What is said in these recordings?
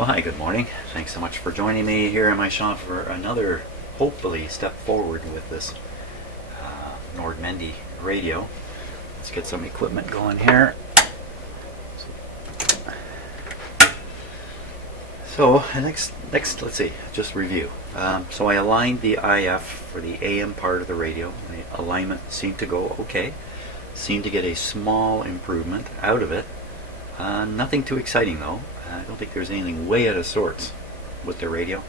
Well, hi, good morning. Thanks so much for joining me here in my shop for another, hopefully, step forward with this Nordmende radio. Let's get some equipment going here. So next, let's see, just review. So I aligned the IF for the AM part of the radio. The alignment seemed to go okay. Seemed to get a small improvement out of it. Nothing too exciting though. I don't think there's anything way out of sorts with the radio.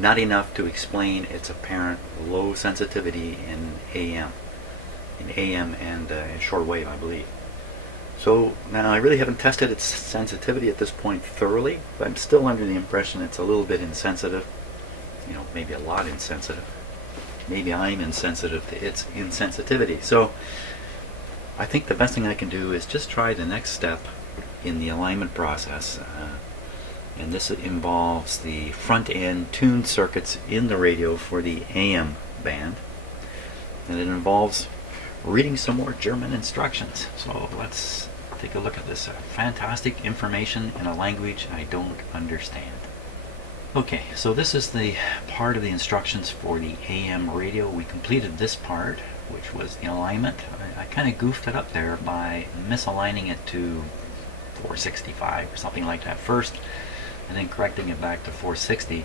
Not enough to explain its apparent low sensitivity in AM. In AM and in shortwave, I believe. So now I really haven't tested its sensitivity at this point thoroughly, but I'm still under the impression it's a little bit insensitive. You know, maybe a lot insensitive. Maybe I'm insensitive to its insensitivity. So I think the best thing I can do is just try the next step in the alignment process, and this involves the front end tuned circuits in the radio for the AM band, and it involves reading some more German instructions. So let's take a look at this fantastic information in a language I don't understand. Okay, so this is the part of the instructions for the AM radio. We completed this part, which was the alignment. I kind of goofed it up there by misaligning it to 465 or something like that first, and then correcting it back to 460.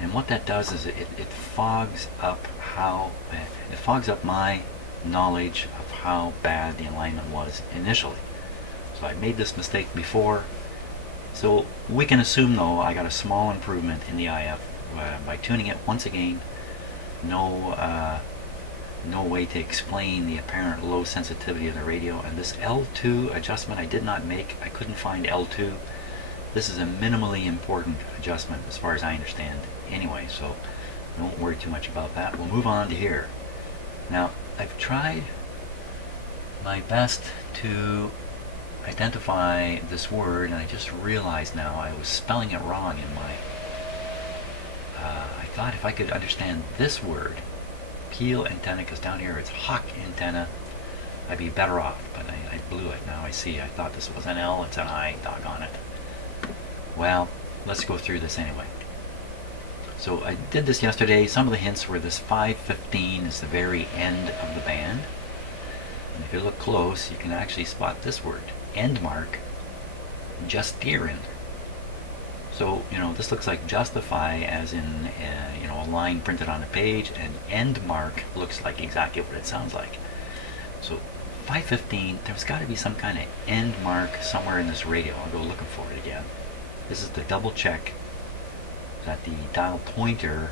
And what that does is it fogs up my knowledge of how bad the alignment was initially. So I made this mistake before. So we can assume though I got a small improvement in the IF by tuning it once again. No way to explain the apparent low sensitivity of the radio, and this L2 adjustment I did not make. I couldn't find L2. This is a minimally important adjustment as far as I understand anyway, so don't worry too much about that. We'll move on to here. Now I've tried my best to identify this word, and I just realized now I was spelling it wrong in my I thought if I could understand this word, Peel antenna, because down here it's Hawk antenna, I'd be better off, but I blew it. Now I see. I thought this was an L, it's an I, doggone it. Well, let's go through this anyway. So I did this yesterday. Some of the hints were this 515 is the very end of the band. And if you look close, you can actually spot this word, end mark, justieren. So, you know, this looks like justify as in, you know, a line printed on a page, and end mark looks like exactly what it sounds like. So 515, there's got to be some kind of end mark somewhere in this radio. I'll go looking for it again. This is to double check that the dial pointer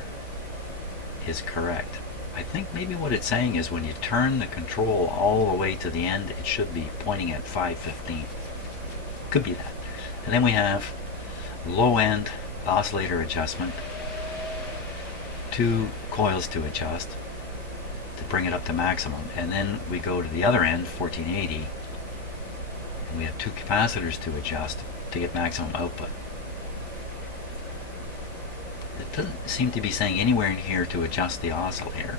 is correct. I think maybe what it's saying is when you turn the control all the way to the end, it should be pointing at 515. Could be that. And then we have low end oscillator adjustment, 2 coils to adjust to bring it up to maximum, and then we go to the other end, 1480, and we have 2 capacitors to adjust to get maximum output. It doesn't seem to be saying anywhere in here to adjust the oscillator.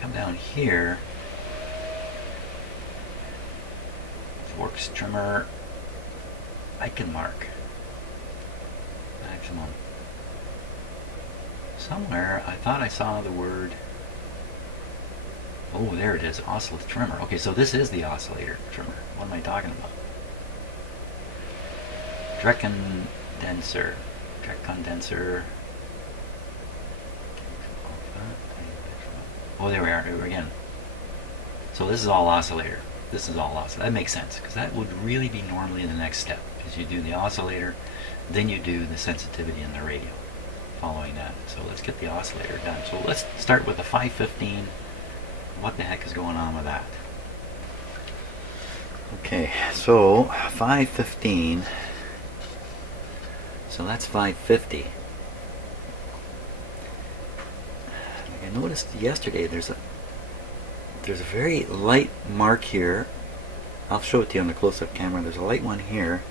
Come down here, forks trimmer icon mark, maximum. Somewhere I thought I saw the word, oh there it is, oscillator trimmer. Okay, so this is the oscillator trimmer. What am I talking about? Direct condenser. Oh, there we are again. So this is all oscillator. This is all oscillator. That makes sense, because that would really be normally the next step. Because you do the oscillator, then you do the sensitivity in the radio following that. So let's get the oscillator done. So let's start with the 515. What the heck is going on with that? Okay, so 515. So that's 550. I noticed yesterday there's a very light mark here. I'll show it to you on the close-up camera. There's a light one here.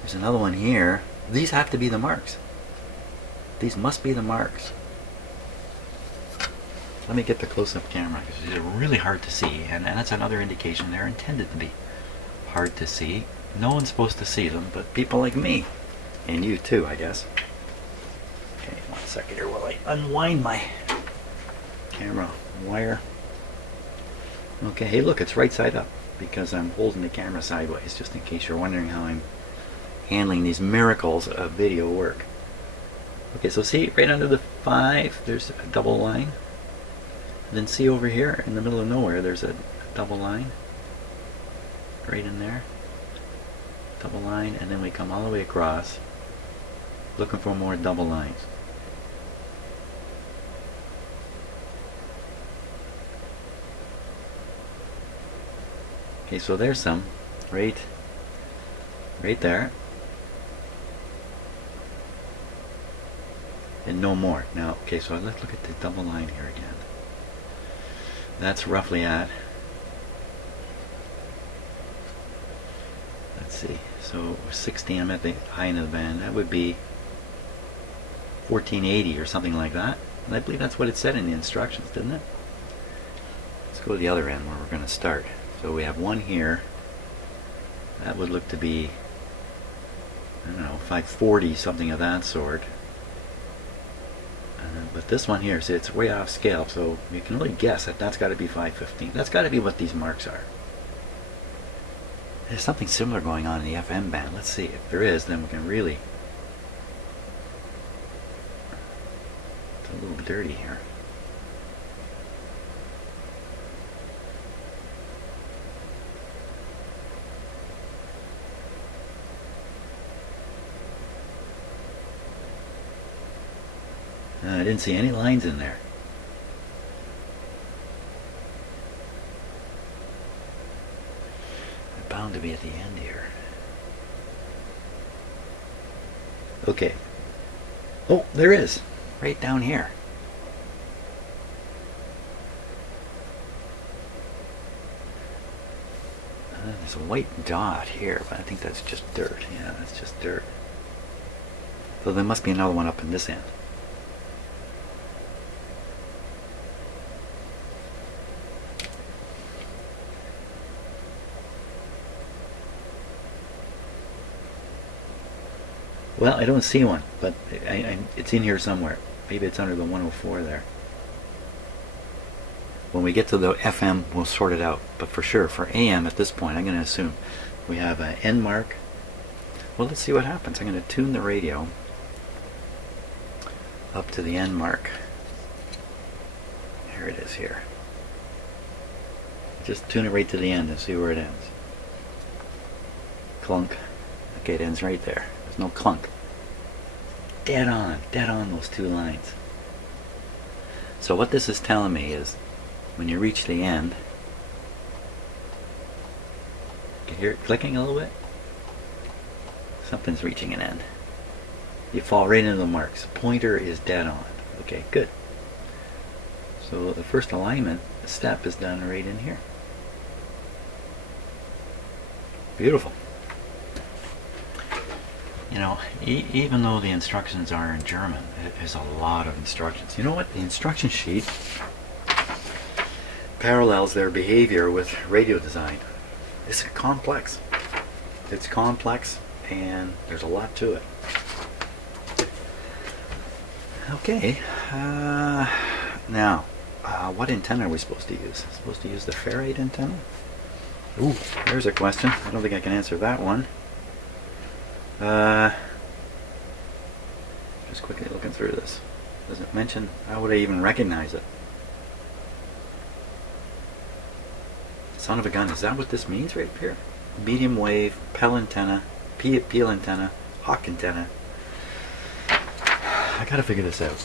There's another one here. These have to be the marks. These must be the marks. Let me get the close-up camera, because they're really hard to see, and that's another indication they're intended to be hard to see. No one's supposed to see them, but people like me. And you too, I guess. Okay, 1 second here while I unwind my camera wire. Okay, hey look, it's right side up because I'm holding the camera sideways, just in case you're wondering how I'm handling these miracles of video work. Okay, so see right under the 5 there's a double line. Then see over here in the middle of nowhere there's a double line right in there, double line, and then we come all the way across looking for more double lines. Okay, so there's some right there, and no more. Now, okay, so let's look at the double line here again. That's roughly at, let's see, so 60, I'm at the high end of the band, that would be 1480 or something like that. And I believe that's what it said in the instructions, didn't it? Let's go to the other end where we're going to start. So we have one here, that would look to be, I don't know, 540, something of that sort. But this one here, see, it's way off scale, so you can really guess that that's got to be 515. That's got to be what these marks are. There's something similar going on in the FM band. Let's see. If there is, then we can really... It's a little dirty here. I didn't see any lines in there. They're bound to be at the end here. Okay. Oh, there is. Right down here. There's a white dot here, but I think that's just dirt. Yeah, that's just dirt. So there must be another one up in this end. Well, I don't see one, but it's in here somewhere. Maybe it's under the 104 there. When we get to the FM, we'll sort it out. But for sure, for AM at this point, I'm going to assume we have an end mark. Well, let's see what happens. I'm going to tune the radio up to the end mark. Here it is here. Just tune it right to the end and see where it ends. Clunk. Okay, it ends right there. There's no clunk. Dead on those two lines. So what this is telling me is when you reach the end, you can hear it clicking a little bit? Something's reaching an end. You fall right into the marks. Pointer is dead on. Okay, good. So the first alignment step is done right in here. Beautiful. You know, even though the instructions are in German, it is a lot of instructions. You know what? The instruction sheet parallels their behavior with radio design. It's complex. It's complex, and there's a lot to it. Okay. Now, what antenna are we supposed to use? Supposed to use the ferrite antenna? Ooh, there's a question. I don't think I can answer that one. Just quickly looking through this. Does it mention, how would I even recognize it? Son of a gun, is that what this means right here? Medium wave, peel antenna, peel antenna, hawk antenna. I gotta figure this out.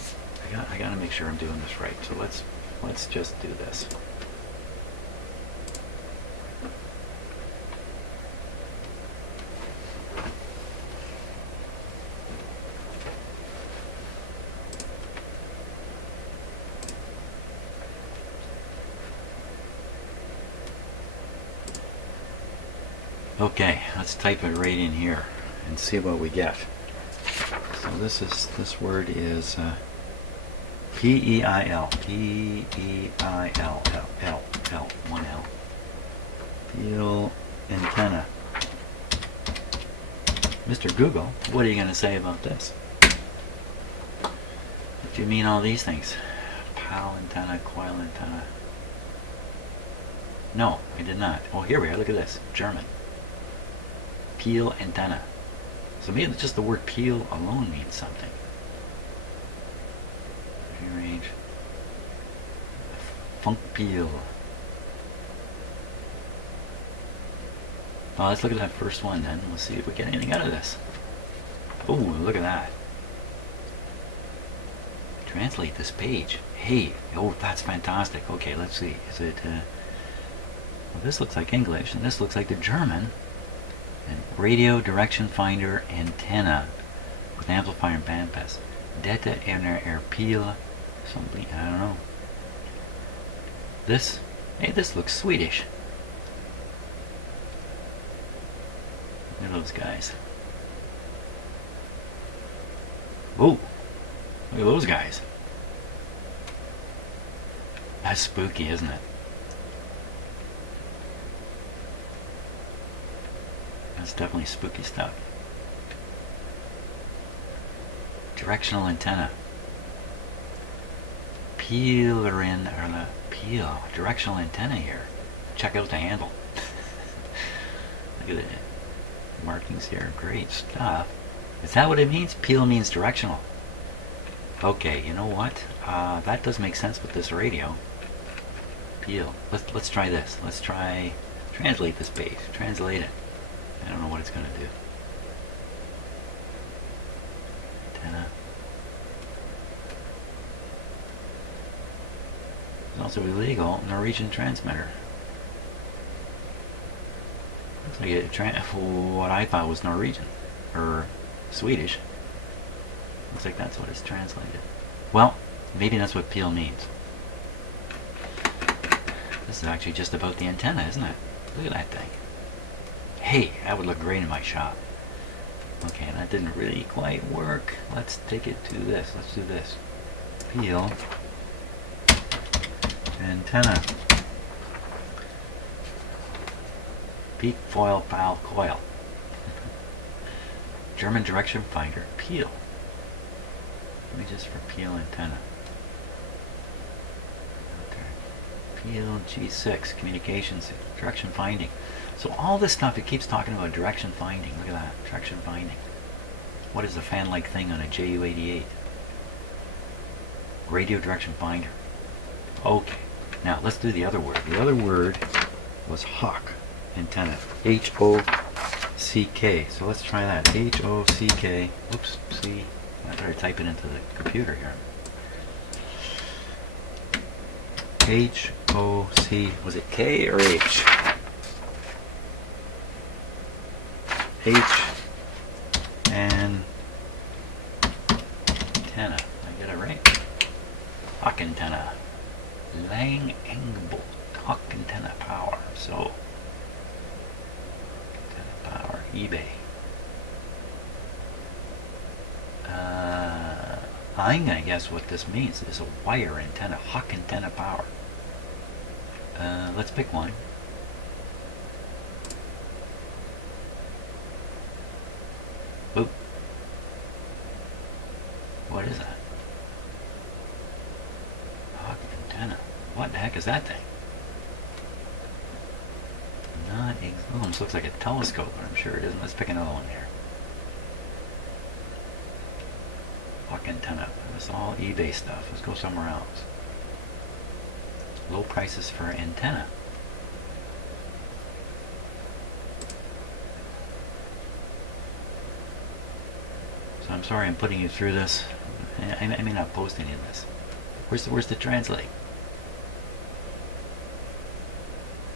I gotta make sure I'm doing this right. So let's just do this. Okay, let's type it right in here and see what we get. So this word is P-E-I-L, P-E-I-L-L, L, one L. Peel antenna. Mr. Google, what are you going to say about this? What do you mean all these things? PAL antenna, coil antenna. No, I did not. Oh, here we are. Look at this. German. Peel antenna. So maybe just the word peel alone means something. Range. Funk peel. Well, let's look at that first one then. We'll see if we get anything out of this. Oh, look at that. Translate this page. Hey, oh, that's fantastic. Okay, let's see. Is it, well, this looks like English, and this looks like the German. And radio direction finder antenna with amplifier and bandpass. Data er peel. Something, I don't know. This, hey, this looks Swedish. Look at those guys. Whoa, look at those guys. That's spooky, isn't it? That's definitely spooky stuff. Directional antenna. Peelerin, or the peel. Directional antenna here. Check out the handle. Look at the markings here. Great stuff. Is that what it means? Peel means directional. Okay, you know what? That does make sense with this radio. Peel. Let's try this. Let's try translate this page. Translate it. I don't know what it's going to do. Antenna. It's also illegal Norwegian transmitter. Looks like it what I thought was Norwegian or Swedish. Looks like that's what it's translated. Well, maybe that's what peel means. This is actually just about the antenna, isn't it? Look at that thing. Hey, that would look great in my shop. Okay, that didn't really quite work. Let's take it to this. Let's do this. Peel antenna. Peak foil PAL coil. German direction finder. Peel. Images for peel antenna. Peel G6 communications direction finding. So all this stuff, it keeps talking about direction finding. Look at that, direction finding. What is the fan-like thing on a JU-88? Radio direction finder. Okay, now let's do the other word. The other word was hawk antenna. H-O-C-K. So let's try that. H-O-C-K. Oops, see. I better type it into the computer here. H-O-C, was it K or H? H and antenna. I get it right? Hawk antenna. Lang Engbolt. Hawk antenna power. So, antenna power. eBay. I'm gonna guess what this means is a wire antenna. Hawk antenna power. Let's pick one. Oop. What is that? Hawk antenna. What the heck is that thing? Not almost looks like a telescope, but I'm sure it isn't. Let's pick another one here. Hawk antenna. It's all eBay stuff. Let's go somewhere else. Low prices for antenna. So I'm sorry I'm putting you through this. I may not post any of this. Where's the translate?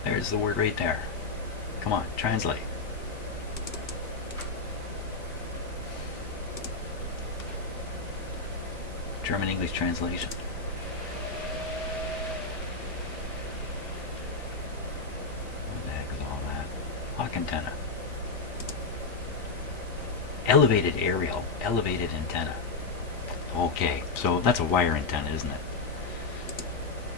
There's the word right there. Come on, translate. German English translation. What the heck is all that? Hawk antenna. Elevated aerial. Elevated antenna. Okay, so that's a wire antenna, isn't it?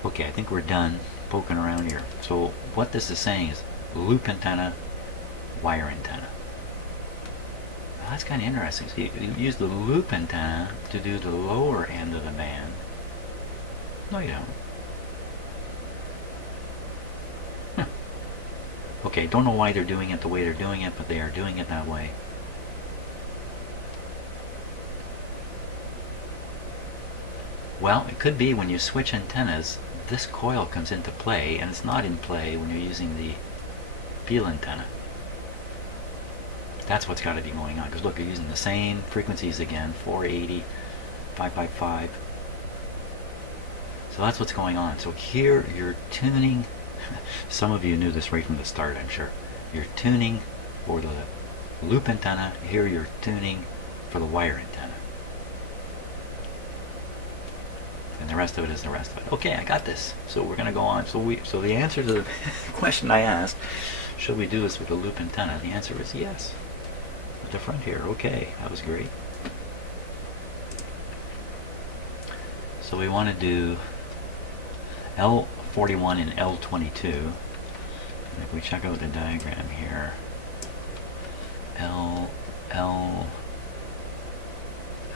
Okay, I think we're done poking around here. So what this is saying is loop antenna, wire antenna. Now that's kind of interesting. So you use the loop antenna to do the lower end of the band. No, you don't. Huh. Okay, don't know why they're doing it the way they're doing it, but they are doing it that way. Well, it could be when you switch antennas, this coil comes into play, and it's not in play when you're using the field antenna. That's what's got to be going on, because look, you're using the same frequencies again, 480, 555. So that's what's going on. So here you're tuning, some of you knew this right from the start, I'm sure. You're tuning for the loop antenna, here you're tuning for the wire antenna. And the rest of it is the rest of it. Okay, I got this. So we're going to go on. So the answer to the question I asked, should we do this with the loop antenna? The answer is yes. At the front here. Okay, that was great. So we want to do L41 and L22. And if we check out the diagram here, L41. Oh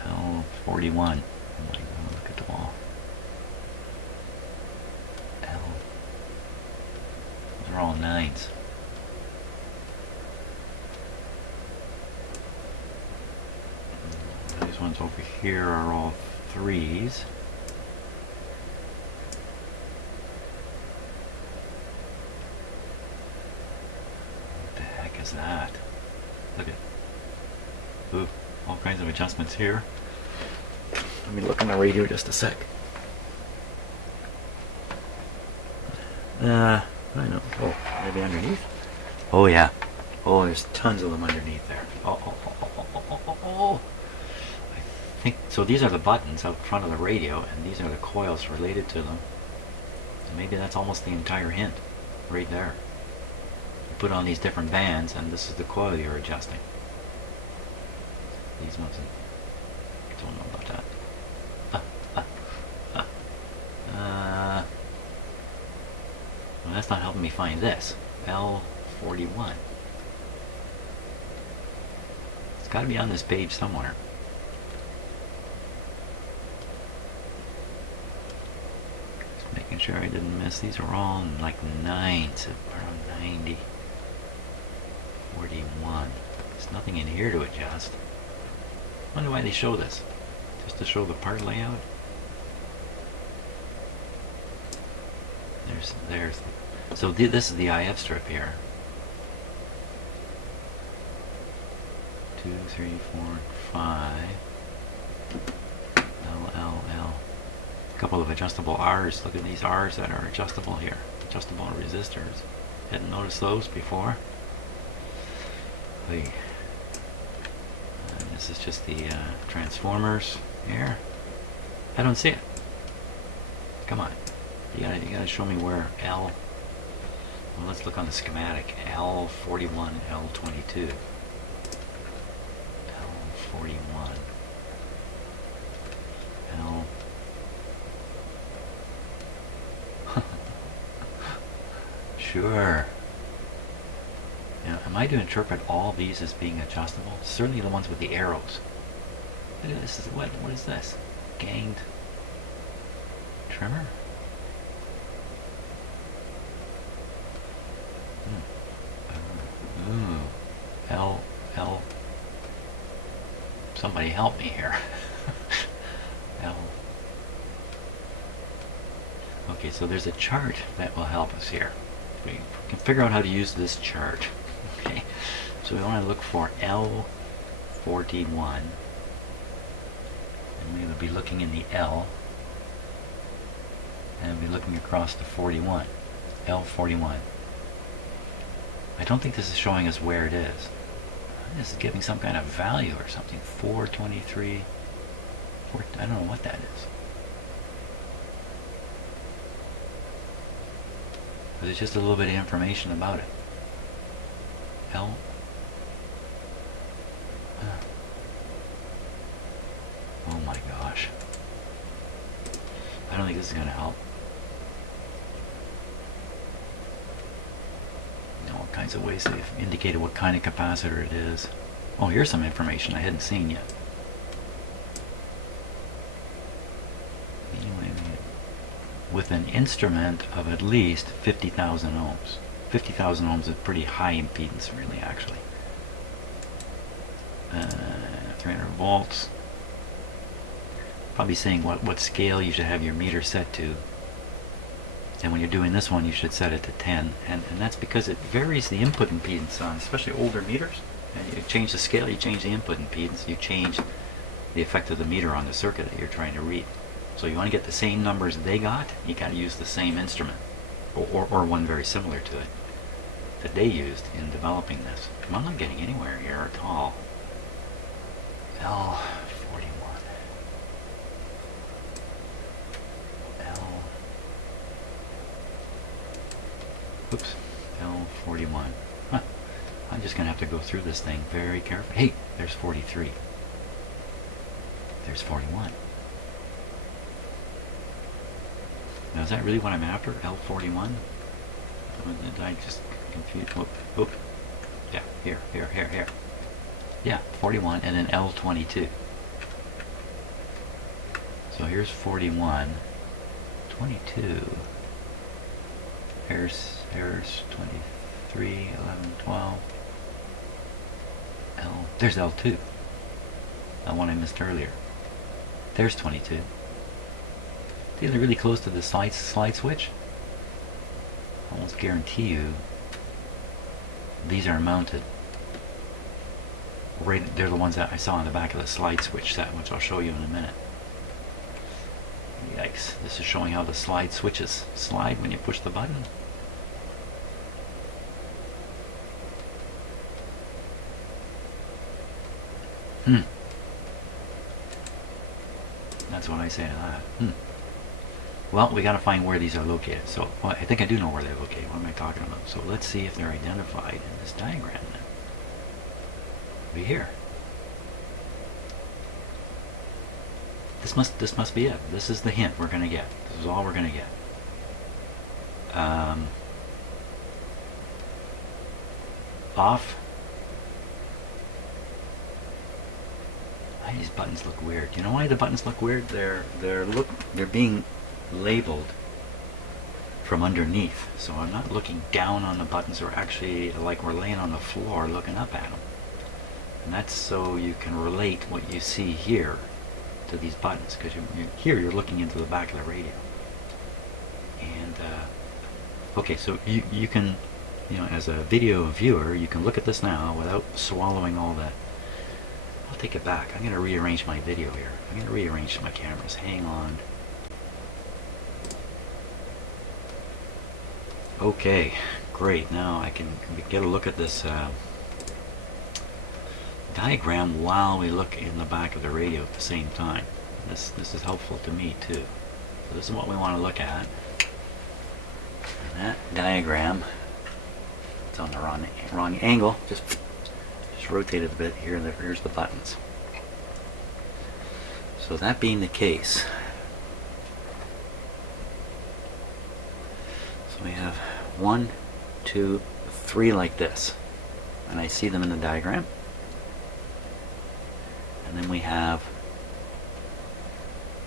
my God, look at the wall. They're all nines. These ones over here are all threes. What the heck is that? Look at, ooh, all kinds of adjustments here. Let me look on the radio just a sec. I know. Oh, maybe underneath? Oh, yeah. Oh, there's tons of them underneath there. Oh. I think, so these are the buttons out front of the radio, and these are the coils related to them. So maybe that's almost the entire hint, right there. You put on these different bands, and this is the coil you're adjusting. These ones, I don't know about that. Well, that's not helping me find this. L41. It's got to be on this page somewhere. Just making sure I didn't miss. These are all like nines, around 90. 41. There's nothing in here to adjust. I wonder why they show this. Just to show the part layout? So this is the IF strip here. 2, 3, 4, 5. L. A couple of adjustable R's. Look at these R's that are adjustable here. Adjustable resistors. Hadn't noticed those before. And this is just the transformers here. I don't see it. Come on. You gotta show me where L. Well, let's look on the schematic. L41, L22. L41. L. Sure. Now, am I to interpret all these as being adjustable? Certainly the ones with the arrows. Look at this. What is this? Ganged trimmer? L. Somebody help me here. L. Okay, so there's a chart that will help us here. We can figure out how to use this chart. Okay, so we want to look for L41, and we will be looking in the L, and we'll be looking across to 41. L41. I don't think this is showing us where it is. This is giving some kind of value or something. 423. I don't know what that is. But it's just a little bit of information about it. L. Oh my gosh. I don't think this is going to help. All kinds of ways they've indicated what kind of capacitor it is, Oh, here's some information I hadn't seen yet. With an instrument of at least 50,000 ohms. 50,000 ohms is pretty high impedance, really, actually. 300 volts. Probably saying what scale you should have your meter set to. And when you're doing this one, you should set it to 10. And that's because it varies the input impedance on, especially older meters. And you change the scale, you change the input impedance, you change the effect of the meter on the circuit that you're trying to read. So you want to get the same numbers they got, you got to use the same instrument. Or one very similar to it that they used in developing this. I'm not getting anywhere here at all. L41. Oops, L41. Huh. I'm just going to have to go through this thing very carefully. Hey, there's 43. There's 41. Now, is that really what I'm after? L41? Did I just confuse? Whoop. Yeah, here. Yeah, 41 and then L22. So here's 41. 22. Here's 23, 11, 12. There's L2. That one I missed earlier. There's 22. See, they're really close to the slide switch. Almost guarantee you these are mounted. Right, they're the ones that I saw on the back of the slide switch set, which I'll show you in a minute. Yikes, this is showing how the slide switches slide when you push the button. That's what I say to that. Well, we got to find where these are located. So, well, I think I do know where they're located. What am I talking about? So let's see if they're identified in this diagram then. Over here. This must be it. This is the hint we're going to get. This is all we're going to get. Off. Why these buttons look weird? You know why the buttons look weird? They're being labeled from underneath. So I'm not looking down on the buttons, or actually like we're laying on the floor looking up at them. And that's so you can relate what you see here to these buttons, because here you're looking into the back of the radio. And okay, so you can, as a video viewer, you can look at this now without swallowing all that. I'll take it back. I'm going to rearrange my video here. I'm going to rearrange my cameras. Hang on. Okay, great. Now I can get a look at this diagram while we look in the back of the radio at the same time. This is helpful to me too. So this is what we want to look at. And that diagram, it's on the wrong angle. Just rotate it a bit here, and here's the buttons. So that being the case, so we have 1, 2, 3 like this, and I see them in the diagram. And then we have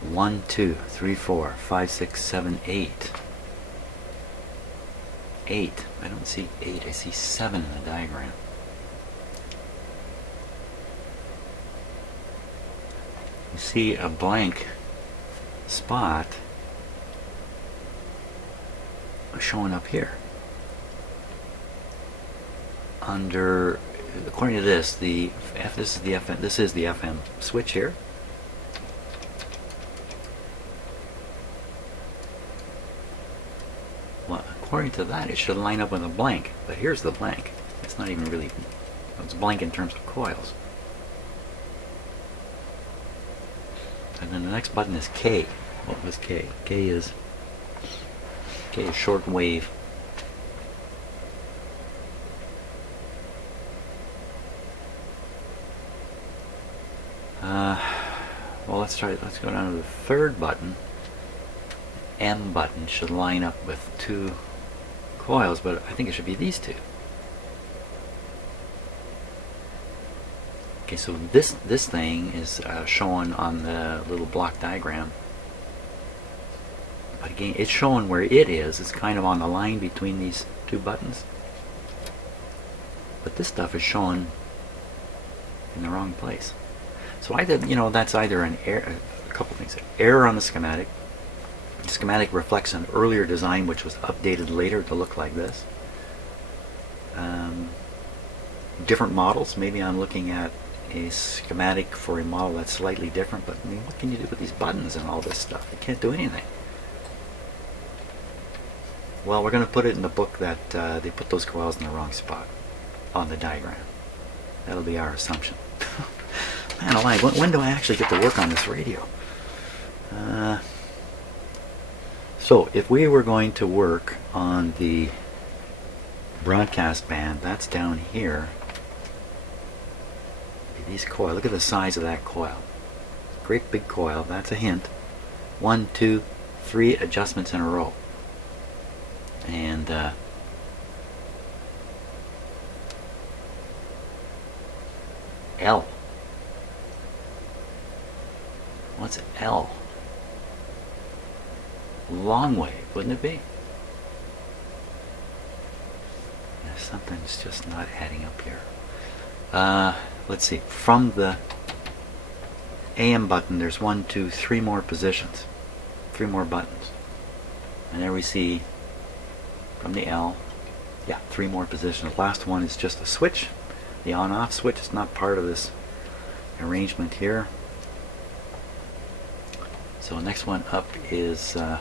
1, 2, 3, 4, 5, 6, 7, 8. 8. I don't see 8. I see 7 in the diagram. You see a blank spot showing up here. Under, according to this, this is the FM switch here. Well, according to that, it should line up with a blank, but here's the blank. It's not even really, it's blank in terms of coils. And then the next button is K. What was K? K is short wave. Well, let's try it. Let's go down to the third button. M button should line up with 2 coils, but I think it should be these 2. Okay, so this thing is shown on the little block diagram. But again, it's showing where it is. It's kind of on the line between these two buttons. But this stuff is showing in the wrong place. So either, that's either an error, a couple things. Error on the schematic. The schematic reflects an earlier design which was updated later to look like this. Different models. Maybe I'm looking at a schematic for a model that's slightly different, but I mean, what can you do with these buttons and all this stuff? You can't do anything. Well, we're going to put it in the book that they put those coils in the wrong spot on the diagram. That'll be our assumption. Man alive, when do I actually get to work on this radio? So if we were going to work on the broadcast band, that's down here. These coils, look at the size of that coil. Great big coil, that's a hint. 1, 2, 3 adjustments in a row. And L. What's L? Long wave, wouldn't it be? Something's just not adding up here. Let's see. From the AM button, there's 1, 2, 3 more positions. 3 more buttons. And there we see from the L, yeah, 3 more positions. Last one is just a switch. The on-off switch is not part of this arrangement here. So next one up is TA,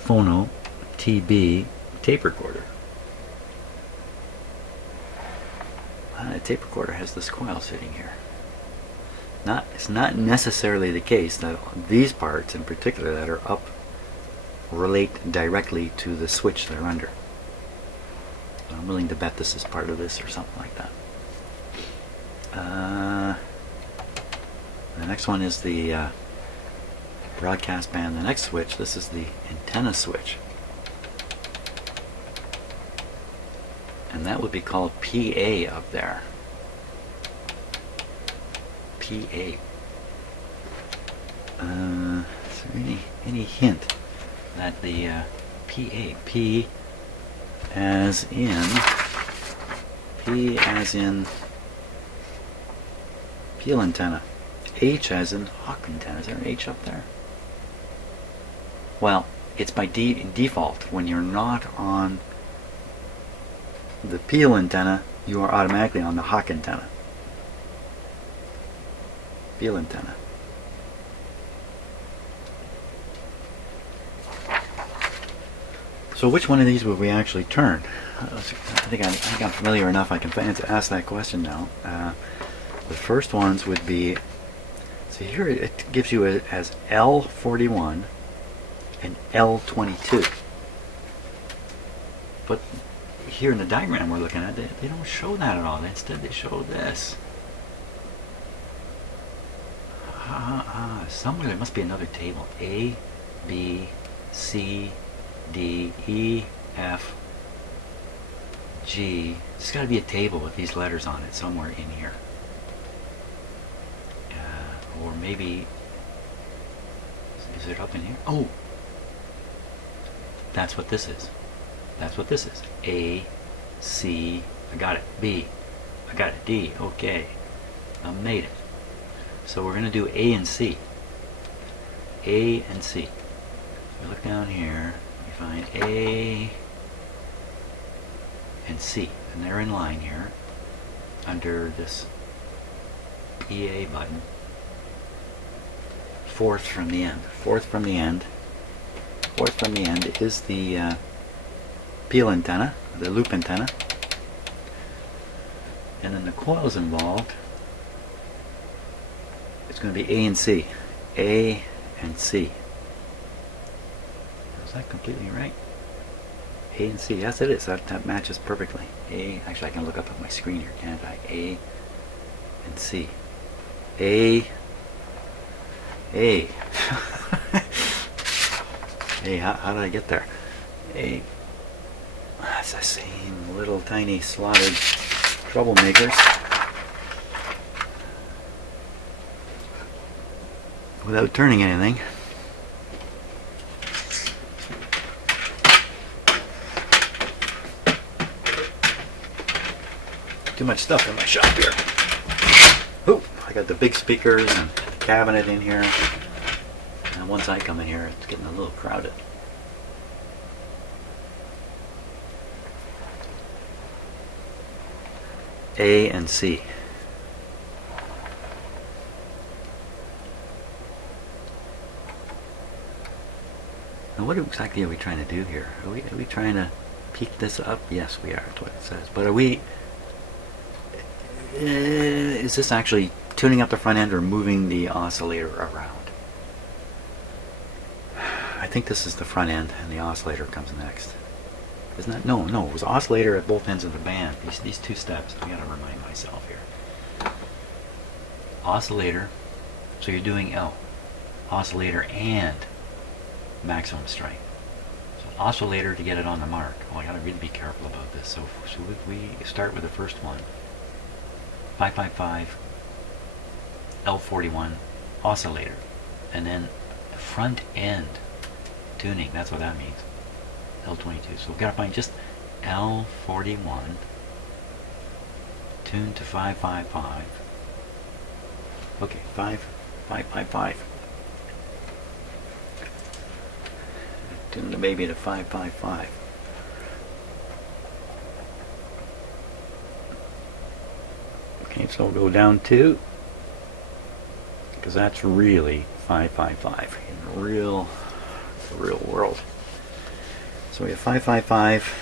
phono, TB, tape recorder. The tape recorder has this coil sitting here. It's not necessarily the case that these parts in particular that are up relate directly to the switch they're under. So I'm willing to bet this is part of this or something like that. The next one is the broadcast band. The next switch, this is the antenna switch. And that would be called PA up there. PA. Is there any hint that the PA, P as in peel antenna, H as in hawk antenna. Is there an H up there? Well, it's by default. When you're not on the peel antenna, you are automatically on the hawk antenna. Peel antenna. So which one of these would we actually turn? I think I'm familiar enough I can ask that question now. The first ones would be, so here it gives you as L41 and L22. But here in the diagram we're looking at, they don't show that at all. Instead they show this. Somewhere there must be another table. A, B, C, D, E, F, G. There's got to be a table with these letters on it somewhere in here. Or maybe, is it up in here? Oh! That's what this is. That's what this is. A, C, I got it. B, I got it. D, okay. I made it. So we're going to do A and C. A and C. We look down here, we find A and C, and they're in line here under this EA button. Fourth from the end. Fourth from the end. Fourth from the end is the peel antenna, the loop antenna. And then the coils involved, it's going to be A and C. A and C. Is that completely right? A and C. Yes, it is. That matches perfectly. A. Actually, I can look up at my screen here, can't I? A and C. A. A. A. How did I get there? A. That's the same little tiny slotted troublemakers without turning anything. Too much stuff in my shop here. Ooh, I got the big speakers and the cabinet in here. And once I come in here, it's getting a little crowded. A and C. Now what exactly are we trying to do here? Are we trying to peak this up? Yes, we are, that's what it says. But are we... is this actually tuning up the front end or moving the oscillator around? I think this is the front end and the oscillator comes next. Isn't that? No, it was oscillator at both ends of the band. These two steps. I gotta remind myself here. Oscillator, so you're doing L. Oscillator and maximum strength. So oscillator to get it on the mark. Oh, I gotta really be careful about this. So we start with the first one. 555, L41, oscillator. And then front end tuning, that's what that means. L22. So we've got to find just L41, tune to 555. Okay, 555. Tune the baby to 555. Okay, so we'll go down to, because that's really 555 in the real world. So we have 555.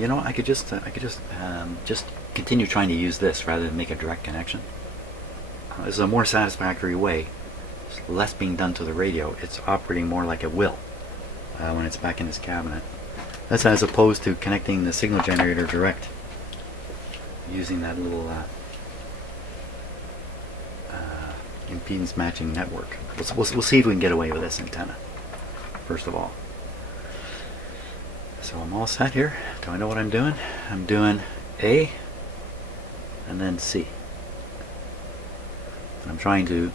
You know, I could just continue trying to use this rather than make a direct connection. This is a more satisfactory way. There's less being done to the radio. It's operating more like it will when it's back in this cabinet. That's as opposed to connecting the signal generator direct using that little impedance matching network. We'll see if we can get away with this antenna, first of all. So I'm all set here. Do I know what I'm doing? I'm doing A and then C. And I'm trying to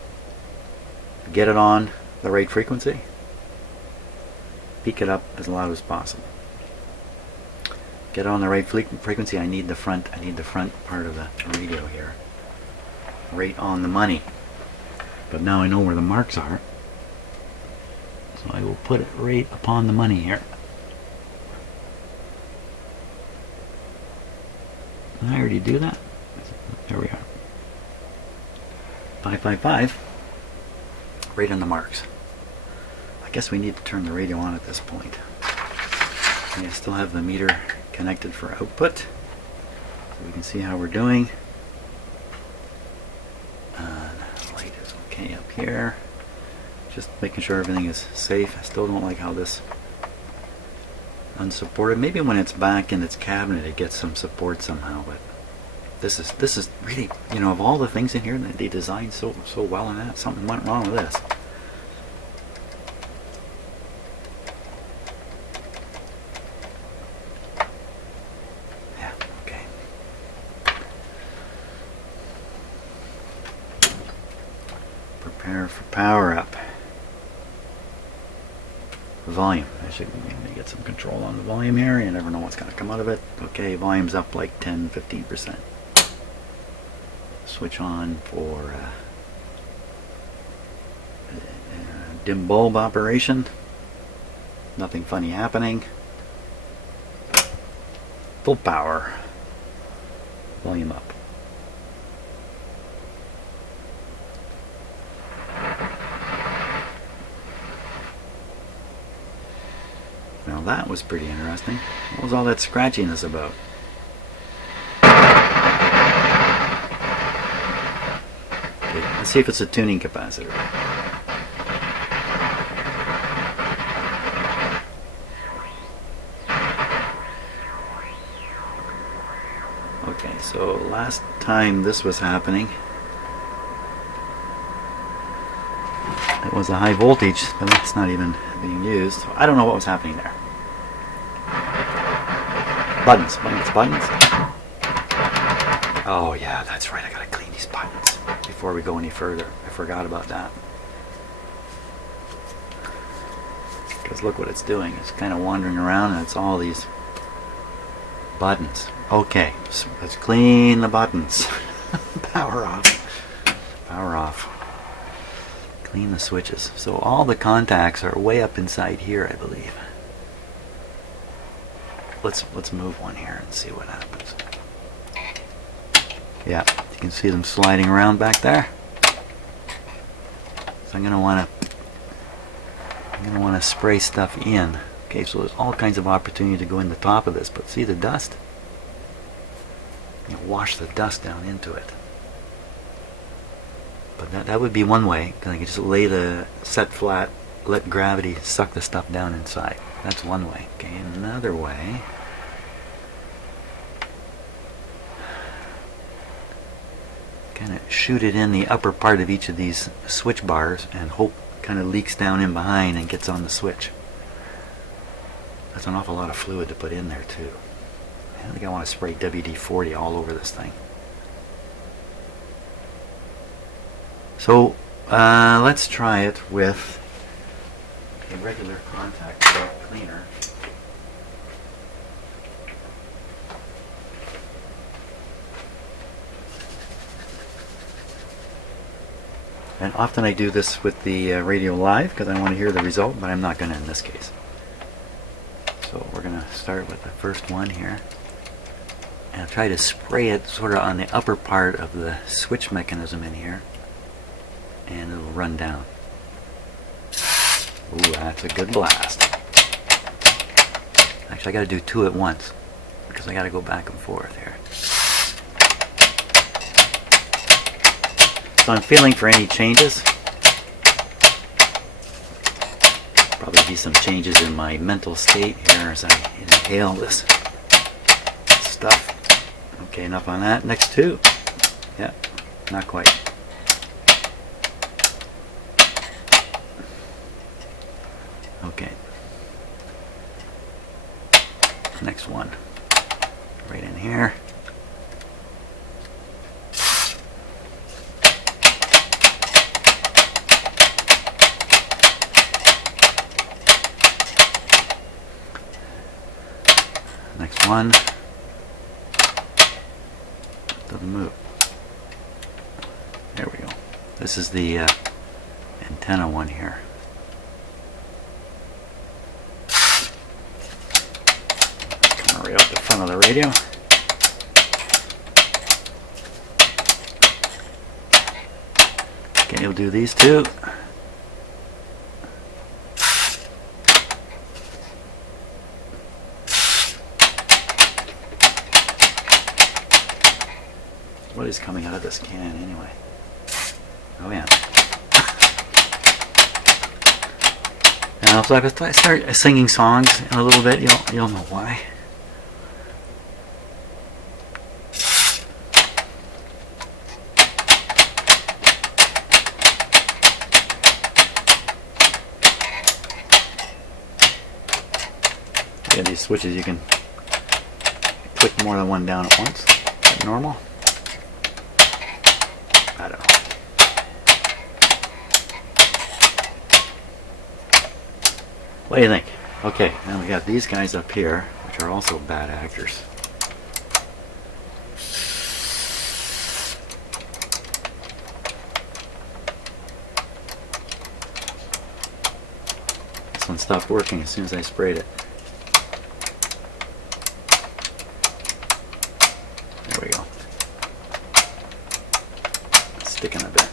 get it on the right frequency, peak it up as loud as possible. Get it on the right frequency. I need the front part of the radio here, right on the money. But now I know where the marks are, so I will put it right upon the money here. Did I already do that? There we are. 555, right on the marks. I guess we need to turn the radio on at this point. And I still have the meter connected for output, so we can see how we're doing. Light is okay up here. Just making sure everything is safe. I still don't like how this unsupported. Maybe when it's back in its cabinet it gets some support somehow, but this is really, you know, of all the things in here that they designed so well in that, something went wrong with this. Yeah, okay. Prepare for power up. Volume. I should maybe get some control on the volume here. You never know what's going to come out of it. Okay, volume's up like 10-15%. Switch on for dim bulb operation. Nothing funny happening. Full power. Volume up. Now that was pretty interesting. What was all that scratchiness about? Okay, let's see if it's a tuning capacitor. Okay, so last time this was happening, it was a high voltage, but that's not even being used. I don't know what was happening there. buttons, buttons, buttons. Oh yeah, that's right, I gotta clean these buttons before we go any further. I forgot about that. Because look what it's doing. It's kind of wandering around and it's all these buttons. Okay, so let's clean the buttons. Power off. Power off. Clean the switches. So all the contacts are way up inside here, I believe. Let's move one here and see what happens. Yeah, you can see them sliding around back there. So I'm gonna wanna spray stuff in. Okay, so there's all kinds of opportunity to go in the top of this, but see the dust? You wash the dust down into it. But that would be one way. I can just lay the set flat, let gravity suck the stuff down inside. That's one way. Okay, another way. Kind of shoot it in the upper part of each of these switch bars and hope kind of leaks down in behind and gets on the switch. That's an awful lot of fluid to put in there too. I think I want to spray WD-40 all over this thing. So let's try it with a regular contact cleaner. And often I do this with the radio live because I want to hear the result, but I'm not going to in this case. So we're going to start with the first one here. And I'll try to spray it sort of on the upper part of the switch mechanism in here. And it'll run down. Ooh, that's a good blast. Actually, I got to do two at once because I got to go back and forth here. So I'm feeling for any changes. Probably be some changes in my mental state here as I inhale this stuff. Okay, enough on that. Next two. Yeah, not quite. Okay. Next one. Right in here. Next one. Doesn't move. There we go. This is the antenna one here. Coming right off the front of the radio. Okay, we'll do these two. What is coming out of this can anyway? Oh yeah. Now, so if I start singing songs in a little bit, you'll know why. Yeah, these switches you can click more than one down at once. Is that normal? I don't know. What do you think? Okay, now we got these guys up here, which are also bad actors. This one stopped working as soon as I sprayed it. There we go. It's sticking a bit.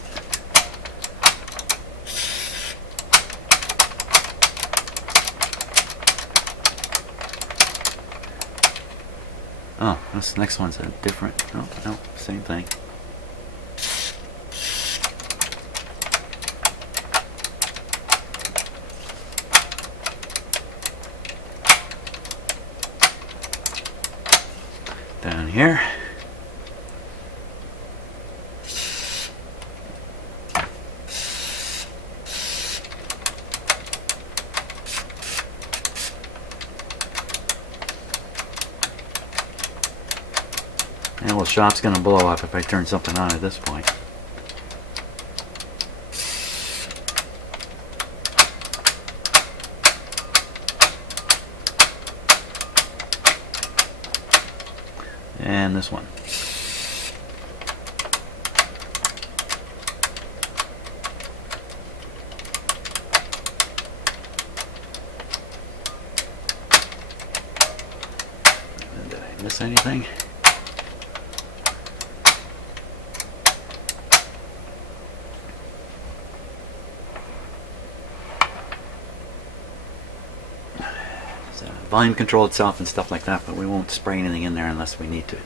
Oh, this next one's a different. Oh, no, same thing. Down here. And well, the shop's going to blow up if I turn something on at this point. And this one. Did I miss anything? Volume control itself and stuff like that, but we won't spray anything in there unless we need to.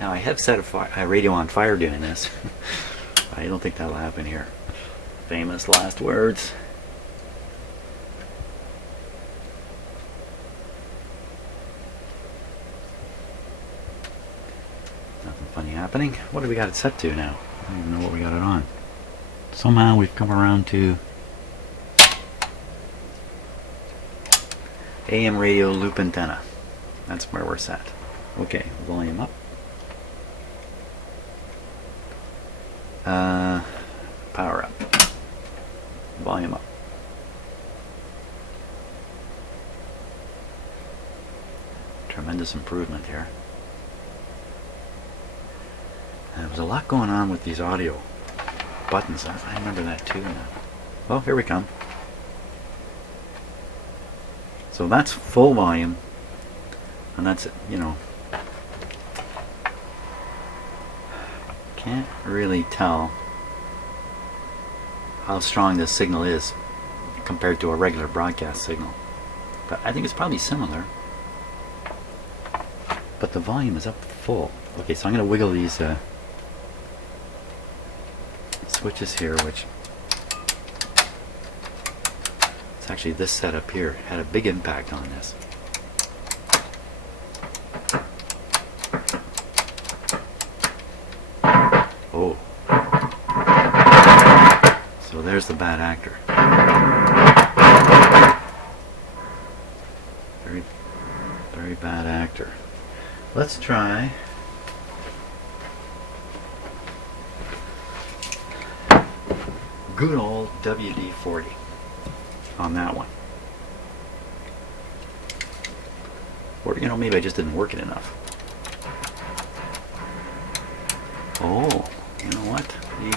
Now I have set a radio on fire doing this. I don't think that'll happen here. Famous last words. Nothing funny happening. What do we got it set to now? I don't even know what we got it on. Somehow we've come around to AM radio loop antenna. That's where we're set. Okay, volume up. Power up. Volume up. Tremendous improvement here. And there was a lot going on with these audio buttons. I remember that too now. Well, here we come. So that's full volume, and that's, you know, can't really tell how strong this signal is compared to a regular broadcast signal, but I think it's probably similar. But the volume is up full. Okay, so I'm going to wiggle these switches here, which it's actually this setup here had a big impact on this. Oh, so there's the bad actor. Very, very bad actor. Let's try good old WD-40 on that one. Or, you know, maybe I just didn't work it enough. Oh, you know what?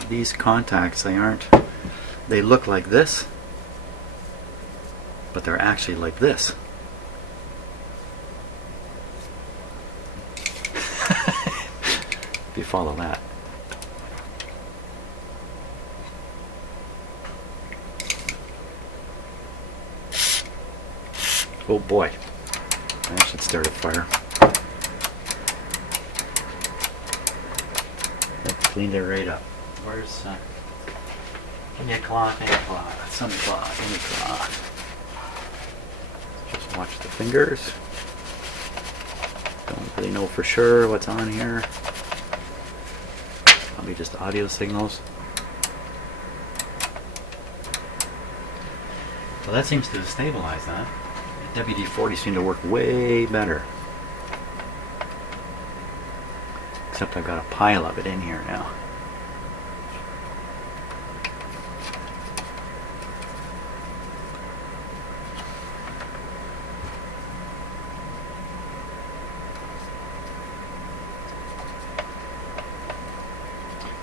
These contacts, they look like this, but they're actually like this. If you follow that. Oh boy, that should start a fire. That cleaned it right up. Where's, give me a cloth, some cloth, give me a cloth. Just watch the fingers. Don't really know for sure what's on here. Probably just audio signals. Well, that seems to have stabilized that. WD-40 seemed to work way better. Except I've got a pile of it in here now.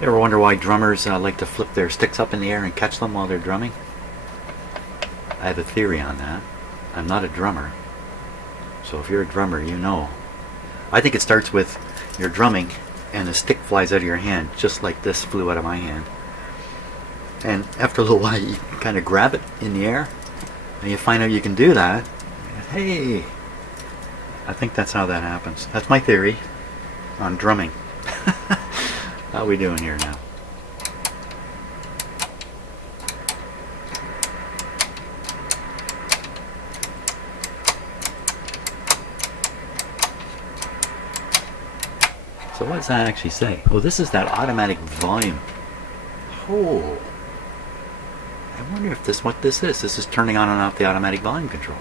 You ever wonder why drummers like to flip their sticks up in the air and catch them while they're drumming? I have a theory on that. I'm not a drummer, so if you're a drummer, you know. I think it starts with you're drumming and the stick flies out of your hand, just like this flew out of my hand. And after a little while, you kind of grab it in the air, and you find out you can do that. Hey, I think that's how that happens. That's my theory on drumming. How are we doing here now? So what does that actually say? Oh, this is that automatic volume. Oh, I wonder if what this is. This is turning on and off the automatic volume control.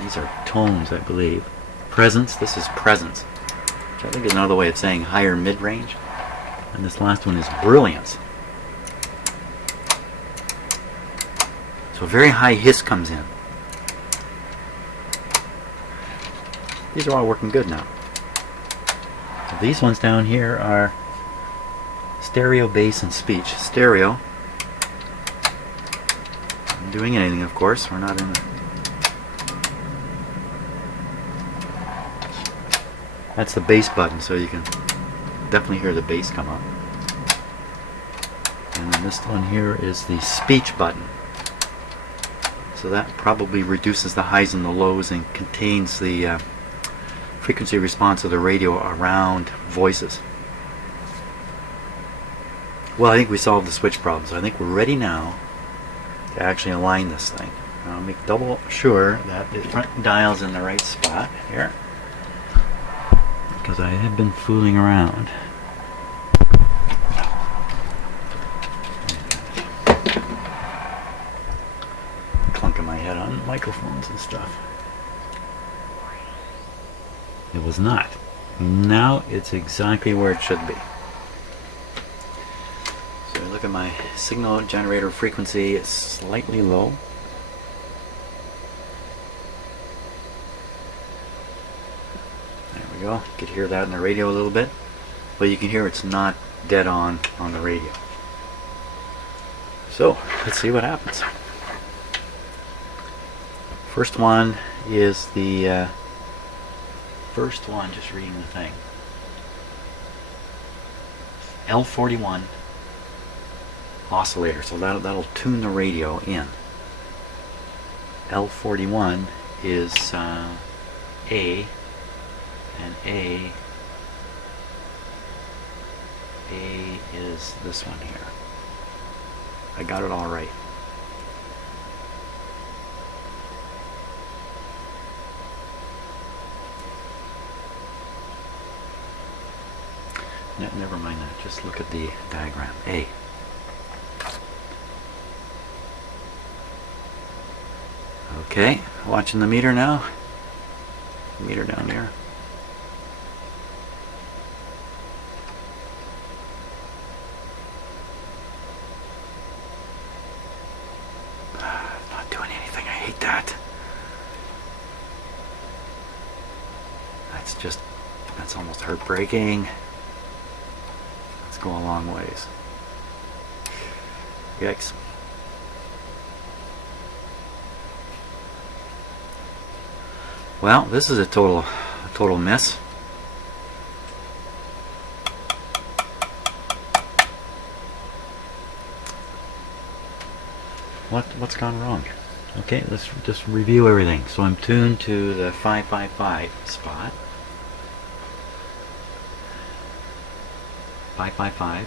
These are tones, I believe. Presence, this is presence, which I think is another way of saying higher mid-range. And this last one is brilliance. So a very high hiss comes in. These are all working good now. So these ones down here are stereo, bass, and speech. Stereo. Not doing anything, of course. We're not in it. That's the bass button, so you can definitely hear the bass come up. And then this one here is the speech button. So that probably reduces the highs and the lows and contains the frequency response of the radio around voices. Well, I think we solved the switch problem, so I think we're ready now to actually align this thing. I'll make double sure that the front dial's in the right spot here, because I have been fooling around. Clunking my head on microphones and stuff. It was not. Now it's exactly where it should be. So look at my signal generator frequency. It's slightly low. There we go. You could hear that in the radio a little bit, but you can hear it's not dead on the radio. So let's see what happens. First one is the first one, just reading the thing. L41 oscillator, so that'll tune the radio in. L41 is A, and A is this one here. I got it all right. Never mind that, just look at the diagram. A. Okay, watching the meter now. Meter down there. Not doing anything, I hate that. That's almost heartbreaking. Go a long ways. Yikes. Well, this is a total mess. What's gone wrong? Okay, let's just review everything. So I'm tuned to the 555 spot. 555,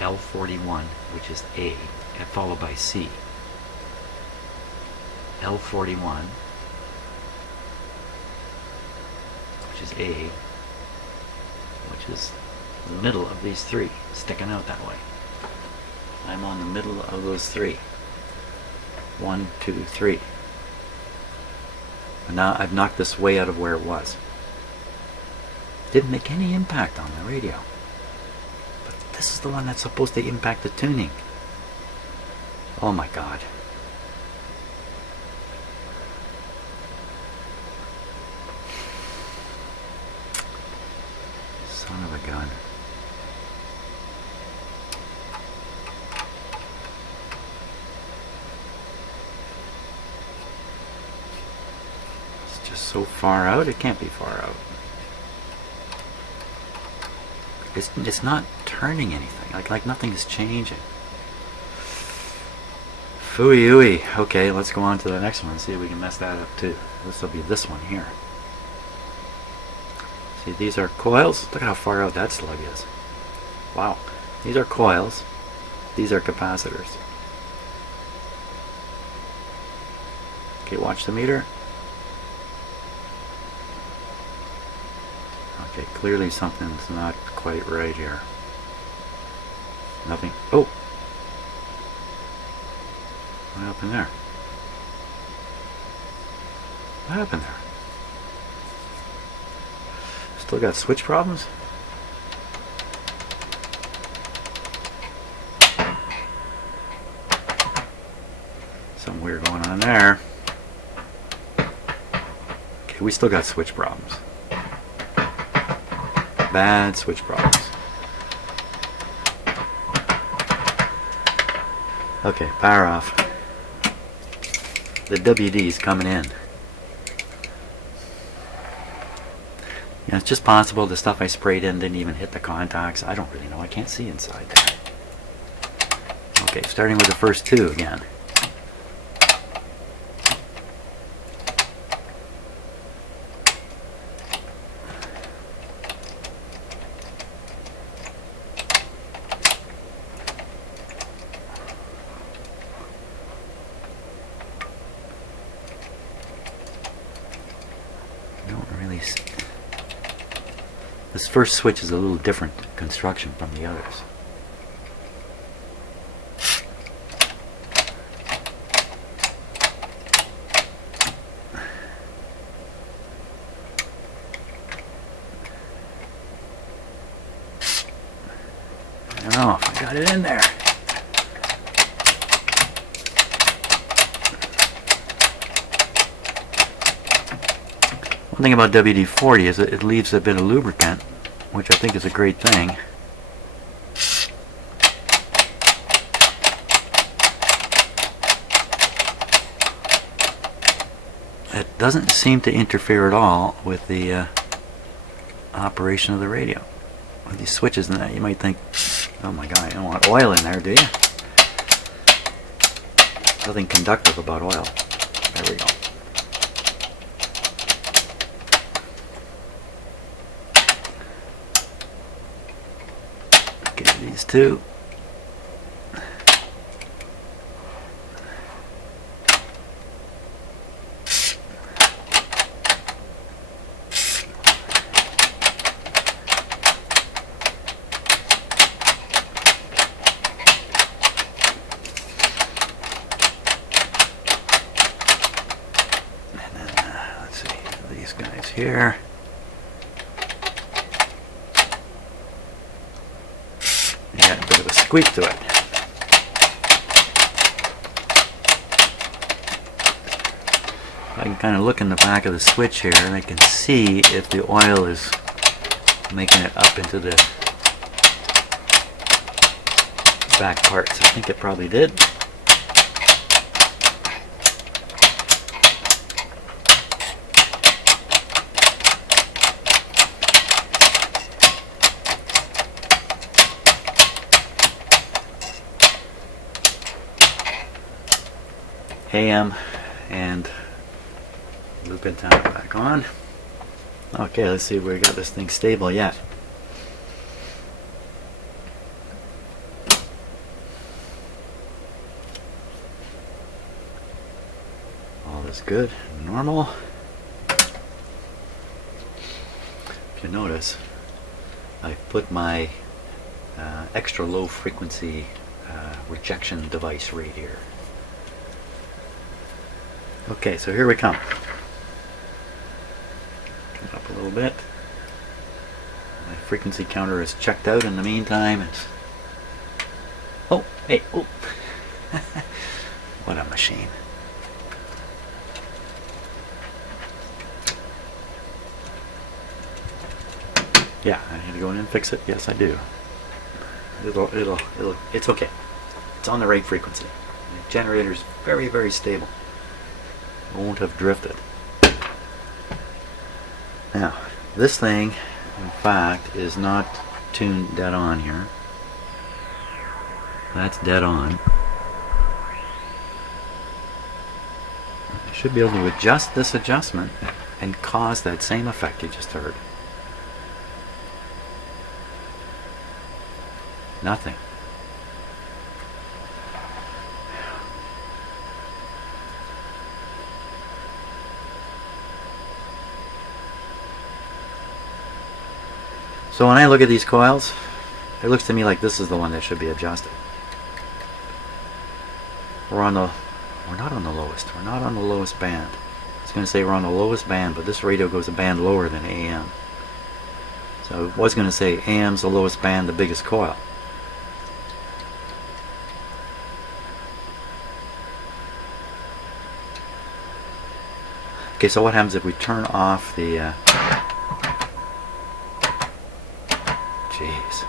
L41, which is A, followed by C. L41, which is A, which is the middle of these three, sticking out that way. I'm on the middle of those three. 1, 2, 3. And now I've knocked this way out of where it was. Didn't make any impact on the radio. This is the one that's supposed to impact the tuning. Oh my God. Son of a gun. It's just so far out, it can't be far out. It's not turning anything, like nothing is changing. Phooey ooey. Okay, let's go on to the next one and see if we can mess that up too. This will be this one here. See, these are coils. Look at how far out that slug is. Wow. These are coils. These are capacitors. Okay, watch the meter. Okay, clearly something's not quite right here. Nothing. Oh! What happened there? What happened there? Still got switch problems? Something weird going on there. Okay, we still got switch problems. Bad switch problems. Okay, power off. The WD's coming in. Yeah, it's just possible the stuff I sprayed in didn't even hit the contacts. I don't really know. I can't see inside there. Okay, starting with the first two again. This first switch is a little different construction from the others. I don't know if I got it in there. One thing about WD-40 is that it leaves a bit of lubricant, which I think is a great thing. It doesn't seem to interfere at all with the operation of the radio. With these switches and that, you might think, oh my god, you don't want oil in there, do you? Nothing conductive about oil. There we go. These two. And then let's see, these guys here. Squeak to it. I can kind of look in the back of the switch here and I can see if the oil is making it up into the back parts. I think it probably did. AM and loop antenna back on. Okay, let's see if we got this thing stable yet. All is good, normal. If you notice, I put my extra low frequency rejection device right here. Okay, so here we come. Come up a little bit. My frequency counter is checked out in the meantime. It's oh, hey, oh. What a machine. Yeah, I need to go in and fix it. Yes, I do. It's okay. It's on the right frequency. The generator's very, very stable. Won't have drifted. Now, this thing, in fact, is not tuned dead on here. That's dead on. I should be able to adjust this adjustment and cause that same effect you just heard. Nothing. So when I look at these coils, it looks to me like this is the one that should be adjusted. We're not on the lowest. We're not on the lowest band. I was going to say we're on the lowest band, but this radio goes a band lower than AM. So I was going to say AM's the lowest band, the biggest coil. Okay, so what happens if we turn off the... Jeez.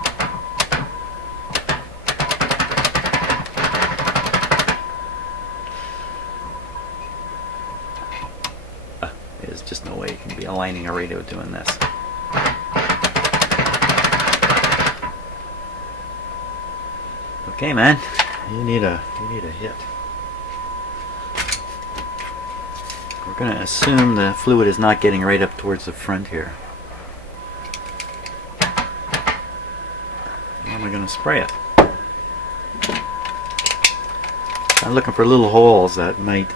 There's just no way you can be aligning a radio doing this. Okay, man, you need a hit. We're going to assume the fluid is not getting right up towards the front here. How am I going to spray it? I'm looking for little holes that might,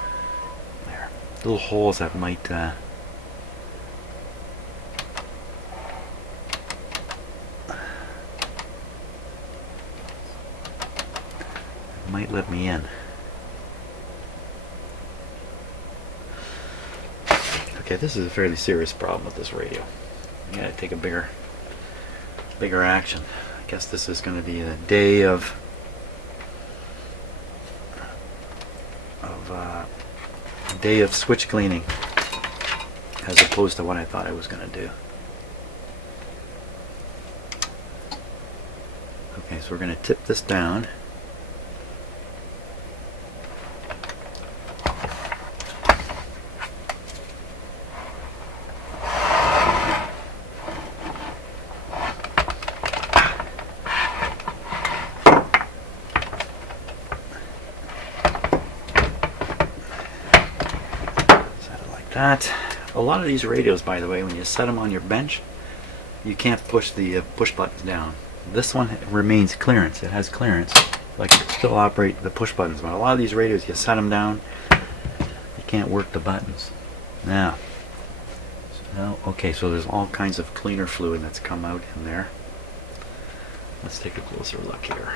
might let me in. Okay, this is a fairly serious problem with this radio. I gotta take a bigger action. I guess this is going to be the day of switch cleaning, as opposed to what I thought I was going to do. Okay, so we're going to tip this down. That. A lot of these radios, by the way, when you set them on your bench, you can't push the push buttons down. This one remains clearance. It has clearance. Like, you still operate the push buttons. But a lot of these radios, you set them down, you can't work the buttons. Now, okay, so there's all kinds of cleaner fluid that's come out in there. Let's take a closer look here.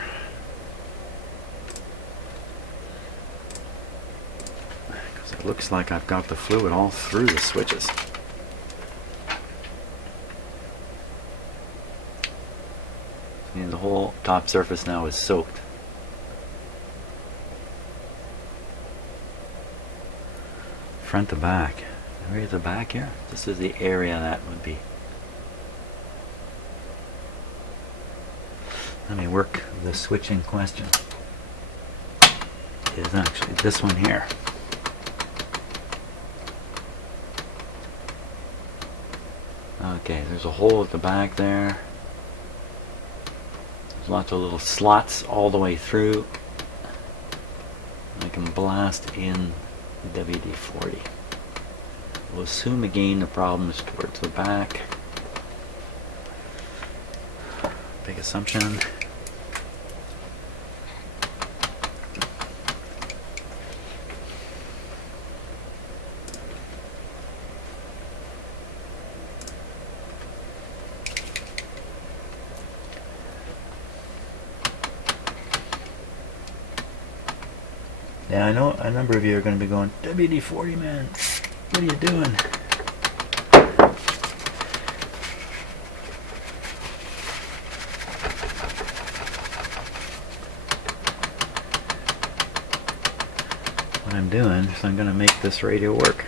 It looks like I've got the fluid all through the switches. And the whole top surface now is soaked. Front to back. Right at the back here. This is the area that would be. Let me work the switch in question. It is actually this one here. Okay, there's a hole at the back there. There's lots of little slots all the way through. I can blast in the WD-40. We'll assume again the problem is towards the back. Big assumption. Now I know a number of you are going to be going, WD-40 man, what are you doing? What I'm doing is I'm going to make this radio work.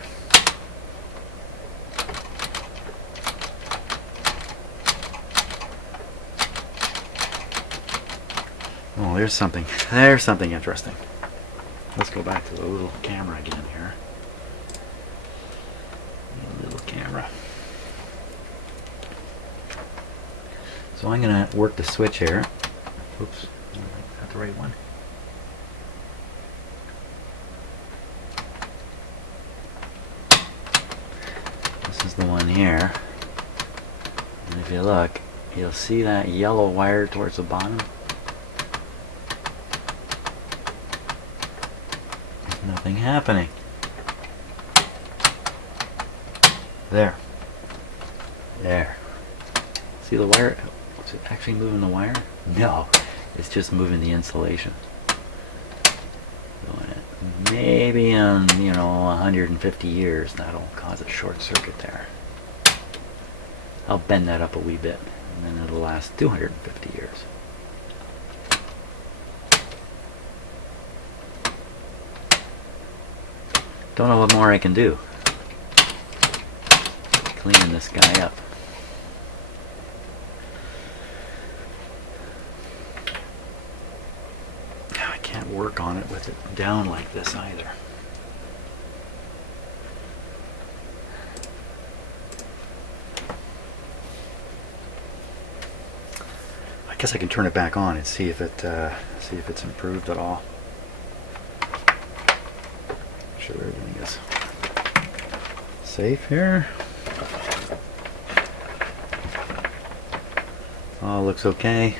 Oh, there's something interesting. Let's go back to the little camera again here. Little camera. So I'm going to work the switch here. Oops, is that the right one? This is the one here. And if you look, you'll see that yellow wire towards the bottom. Nothing happening. There. See the wire? Is it actually moving the wire? No, it's just moving the insulation. Maybe in 150 years that'll cause a short circuit there. I'll bend that up a wee bit, and then it'll last 250 years. Don't know what more I can do. Cleaning this guy up. I can't work on it with it down like this either. I guess I can turn it back on and see if it's improved at all. Make sure everything is safe here. All looks okay.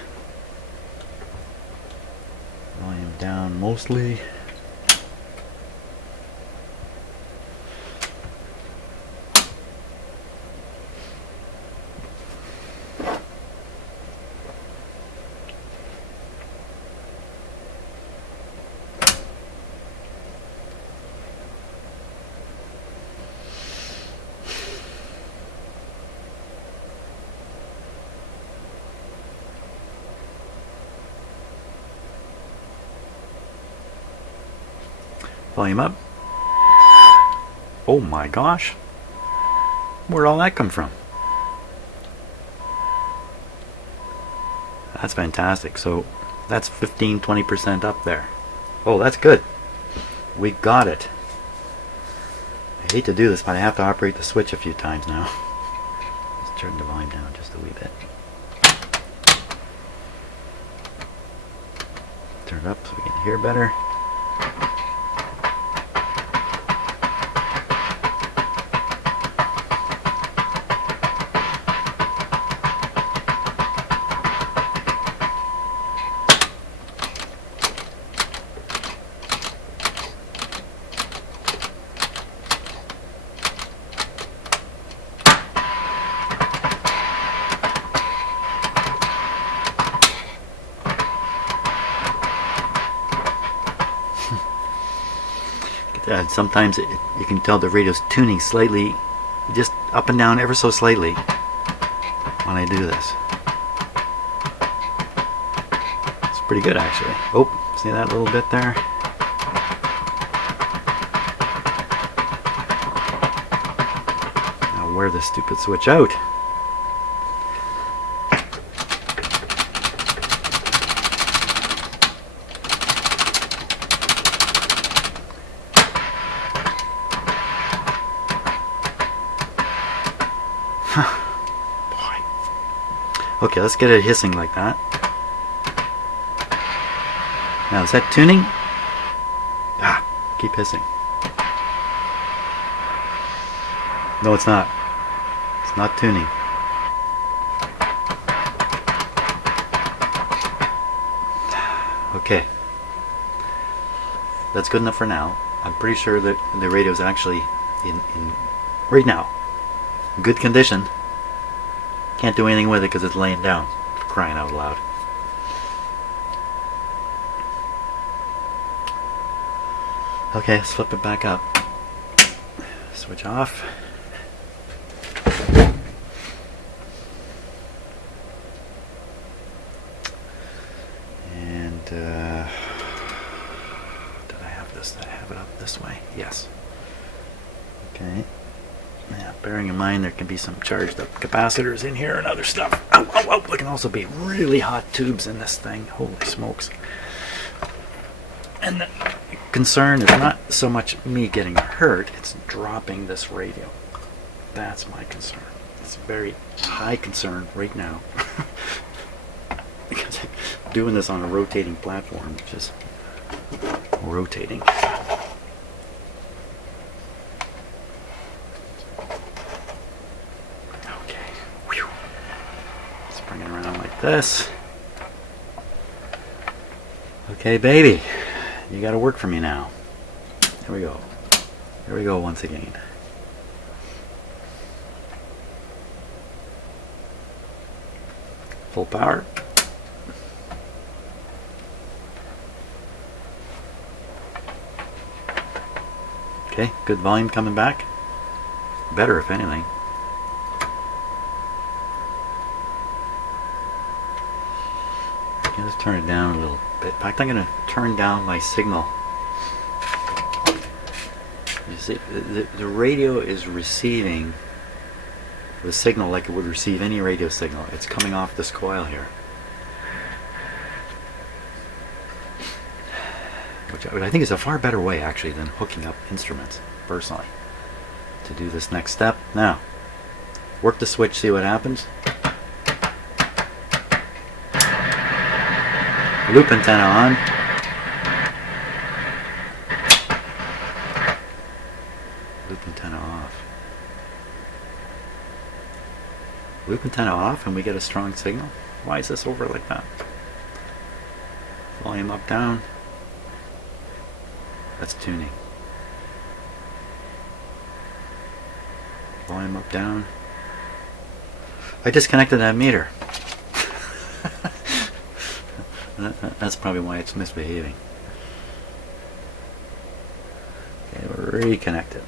Volume down mostly. Volume up. Oh my gosh. Where'd all that come from? That's fantastic. So that's 15-20% up there. Oh, that's good. We got it. I hate to do this, but I have to operate the switch a few times now. Let's turn the volume down just a wee bit. Turn it up so we can hear better. Sometimes you can tell the radio's tuning slightly, just up and down ever so slightly when I do this. It's pretty good actually. Oh, see that little bit there? Now wear the stupid switch out. Okay, let's get it hissing like that. Now, is that tuning? Ah, keep hissing. No, it's not. It's not tuning. Okay. That's good enough for now. I'm pretty sure that the radio is actually in right now, good condition. Can't do anything with it because it's laying down. Crying out loud. Okay, let's flip it back up. Switch off. And did I have this? Did I have it up this way? Yes. Okay. Yeah, bearing in mind there can be some charged up capacitors in here and other stuff. Oh, oh, oh, there can also be really hot tubes in this thing. Holy smokes. And the concern is not so much me getting hurt, it's dropping this radio. That's my concern. It's a very high concern right now. Because I'm doing this on a rotating platform, which is rotating. This. Okay, baby, you got to work for me now. Here we go. Here we go once again. Full power. Okay, good volume coming back. Better if anything. Okay, let's turn it down a little bit. In fact, I'm going to turn down my signal. You see, the radio is receiving the signal like it would receive any radio signal. It's coming off this coil here. Which I think is a far better way, actually, than hooking up instruments, personally, to do this next step. Now, work the switch, see what happens. Loop antenna on. Loop antenna off. Loop antenna off and we get a strong signal. Why is this over like that? Volume up, down. That's tuning. Volume up, down. I disconnected that meter. That's probably why it's misbehaving. Okay, we're reconnected.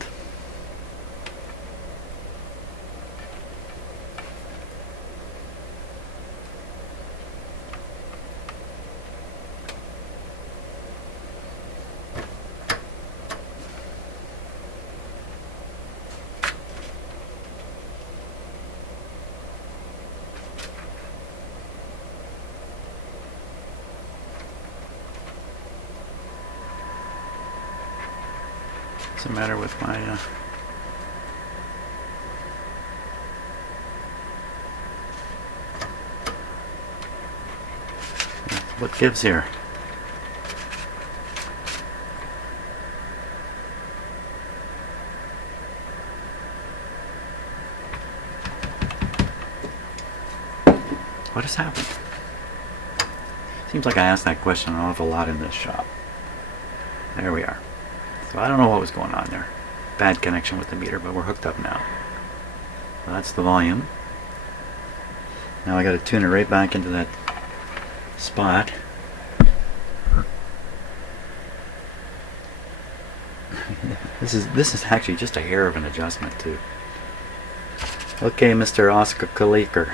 What's the matter with my what gives here? What has happened? Seems like I asked that question an awful lot in this shop. There we are. So I don't know what was going on there. Bad connection with the meter, but we're hooked up now. So that's the volume. Now I got to tune it right back into that spot. This is actually just a hair of an adjustment too. Okay, Mr. Oscar Kaliker.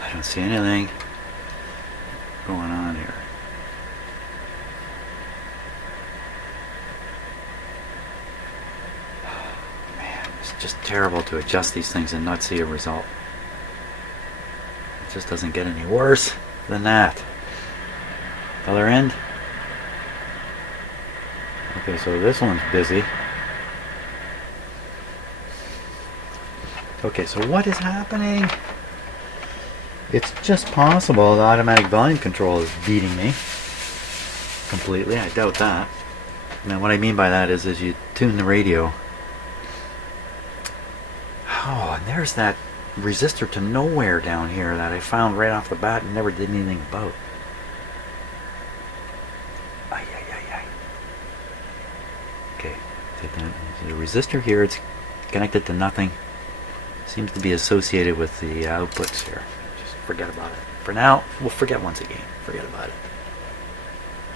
I don't see anything going on here. Man, it's just terrible to adjust these things and not see a result. It just doesn't get any worse than that. Other end. Okay, so this one's busy. Okay, so what is happening? It's just possible the automatic volume control is beating me completely. I doubt that. Now what I mean by that is you tune the radio. Oh, and there's that resistor to nowhere down here that I found right off the bat and never did anything about. Okay, the resistor here, it's connected to nothing. Seems to be associated with the outputs here. Forget about it. For now, we'll forget once again. Forget about it.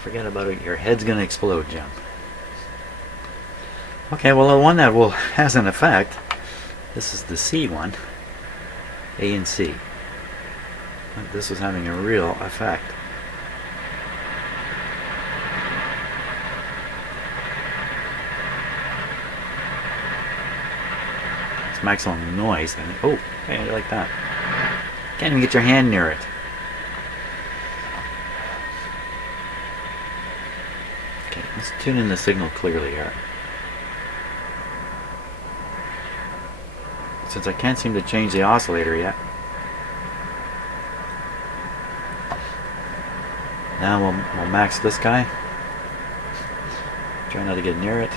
Forget about it. Your head's going to explode, Jim. Okay, well, the one that has an effect, this is the C one. A and C. This is having a real effect. It's maximum noise. And, oh, okay, I like that. Can't even get your hand near it. Okay, let's tune in the signal clearly here. Since I can't seem to change the oscillator yet. Now we'll max this guy. Try not to get near it.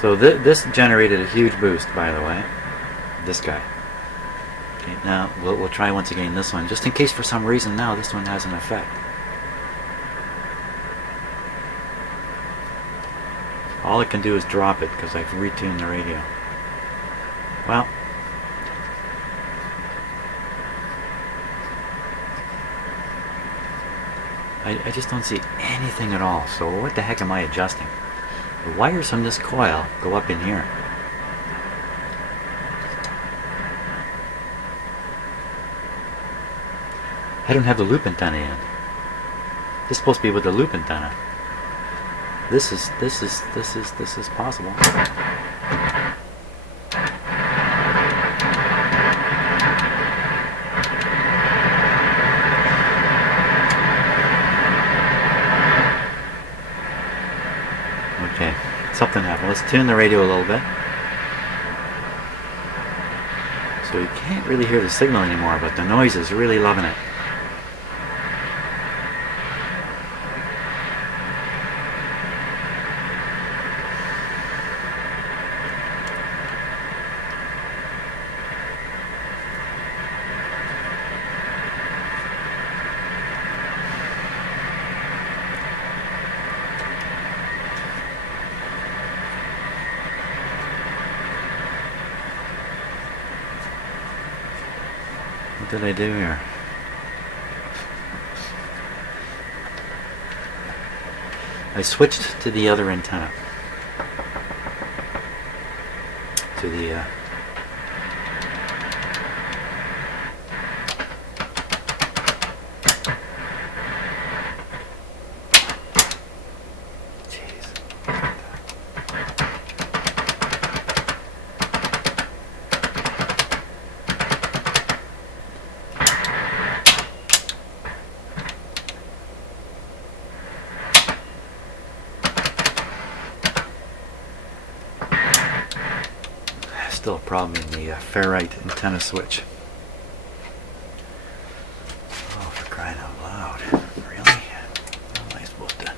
So this generated a huge boost, by the way. This guy. Okay, now we'll try once again this one, just in case for some reason now this one has an effect. All it can do is drop it because I've retuned the radio. Well, I just don't see anything at all. So what the heck am I adjusting? The wires from this coil go up in here. I don't have the loop antenna in. This is supposed to be with the loop antenna. This is possible. Okay, something happened. Let's tune the radio a little bit. So you can't really hear the signal anymore, but the noise is really loving it. What did I do here? I switched to the other antenna. To the still a problem in the ferrite antenna switch. Oh, for crying out loud. Really? How am I supposed to?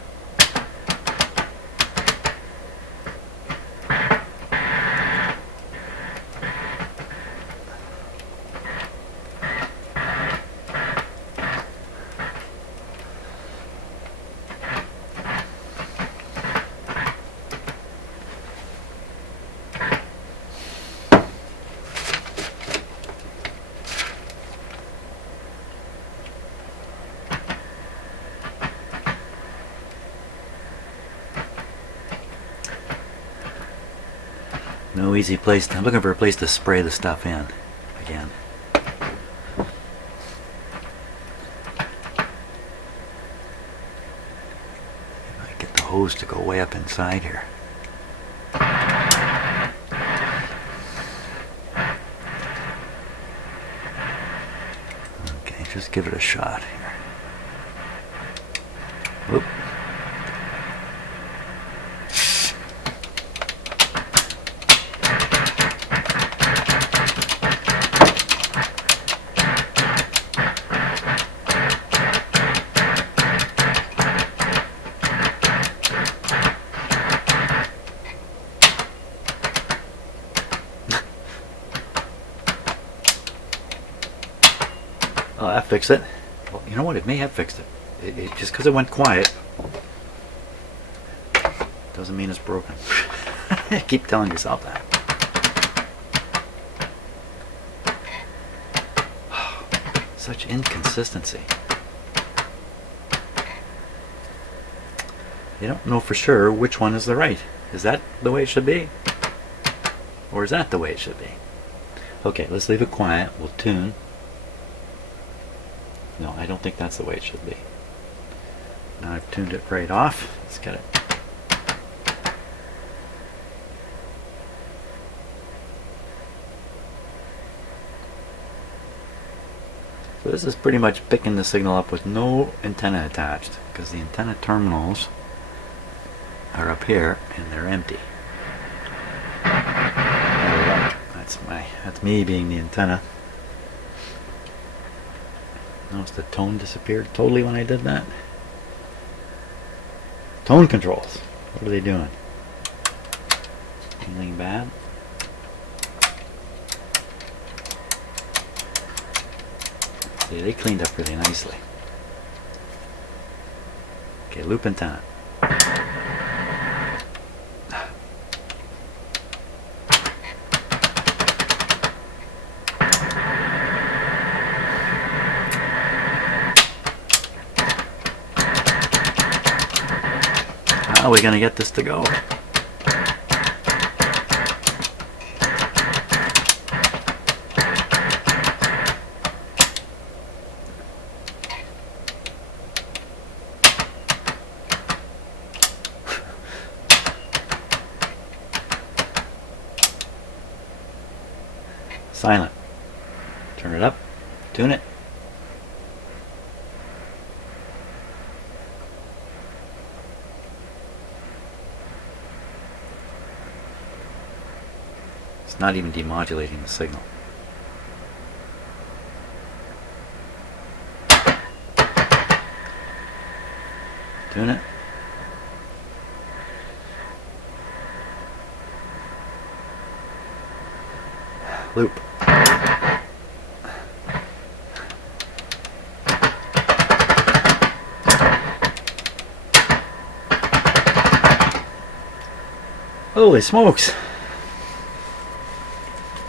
No easy place. I'm looking for a place to spray the stuff in again. If I get the hose to go way up inside here. Okay, just give it a shot here. Whoop. Oh, that fixed it. Well, you know what? It may have fixed it. Just because it went quiet doesn't mean it's broken. Keep telling yourself that. Such inconsistency. You don't know for sure which one is the right. Is that the way it should be? Or is that the way it should be? Okay, let's leave it quiet. We'll tune. No, I don't think that's the way it should be. Now I've tuned it right off. Let's get it. So this is pretty much picking the signal up with no antenna attached, because the antenna terminals are up here and they're empty. There we go. That's me being the antenna. Notice the tone disappeared totally when I did that. Tone controls. What are they doing? Anything bad? See, they cleaned up really nicely. Okay, loop antenna. How are we going to get this to go? Silent. Turn it up. Tune it. It's not even demodulating the signal. Tune it. Loop. Holy smokes!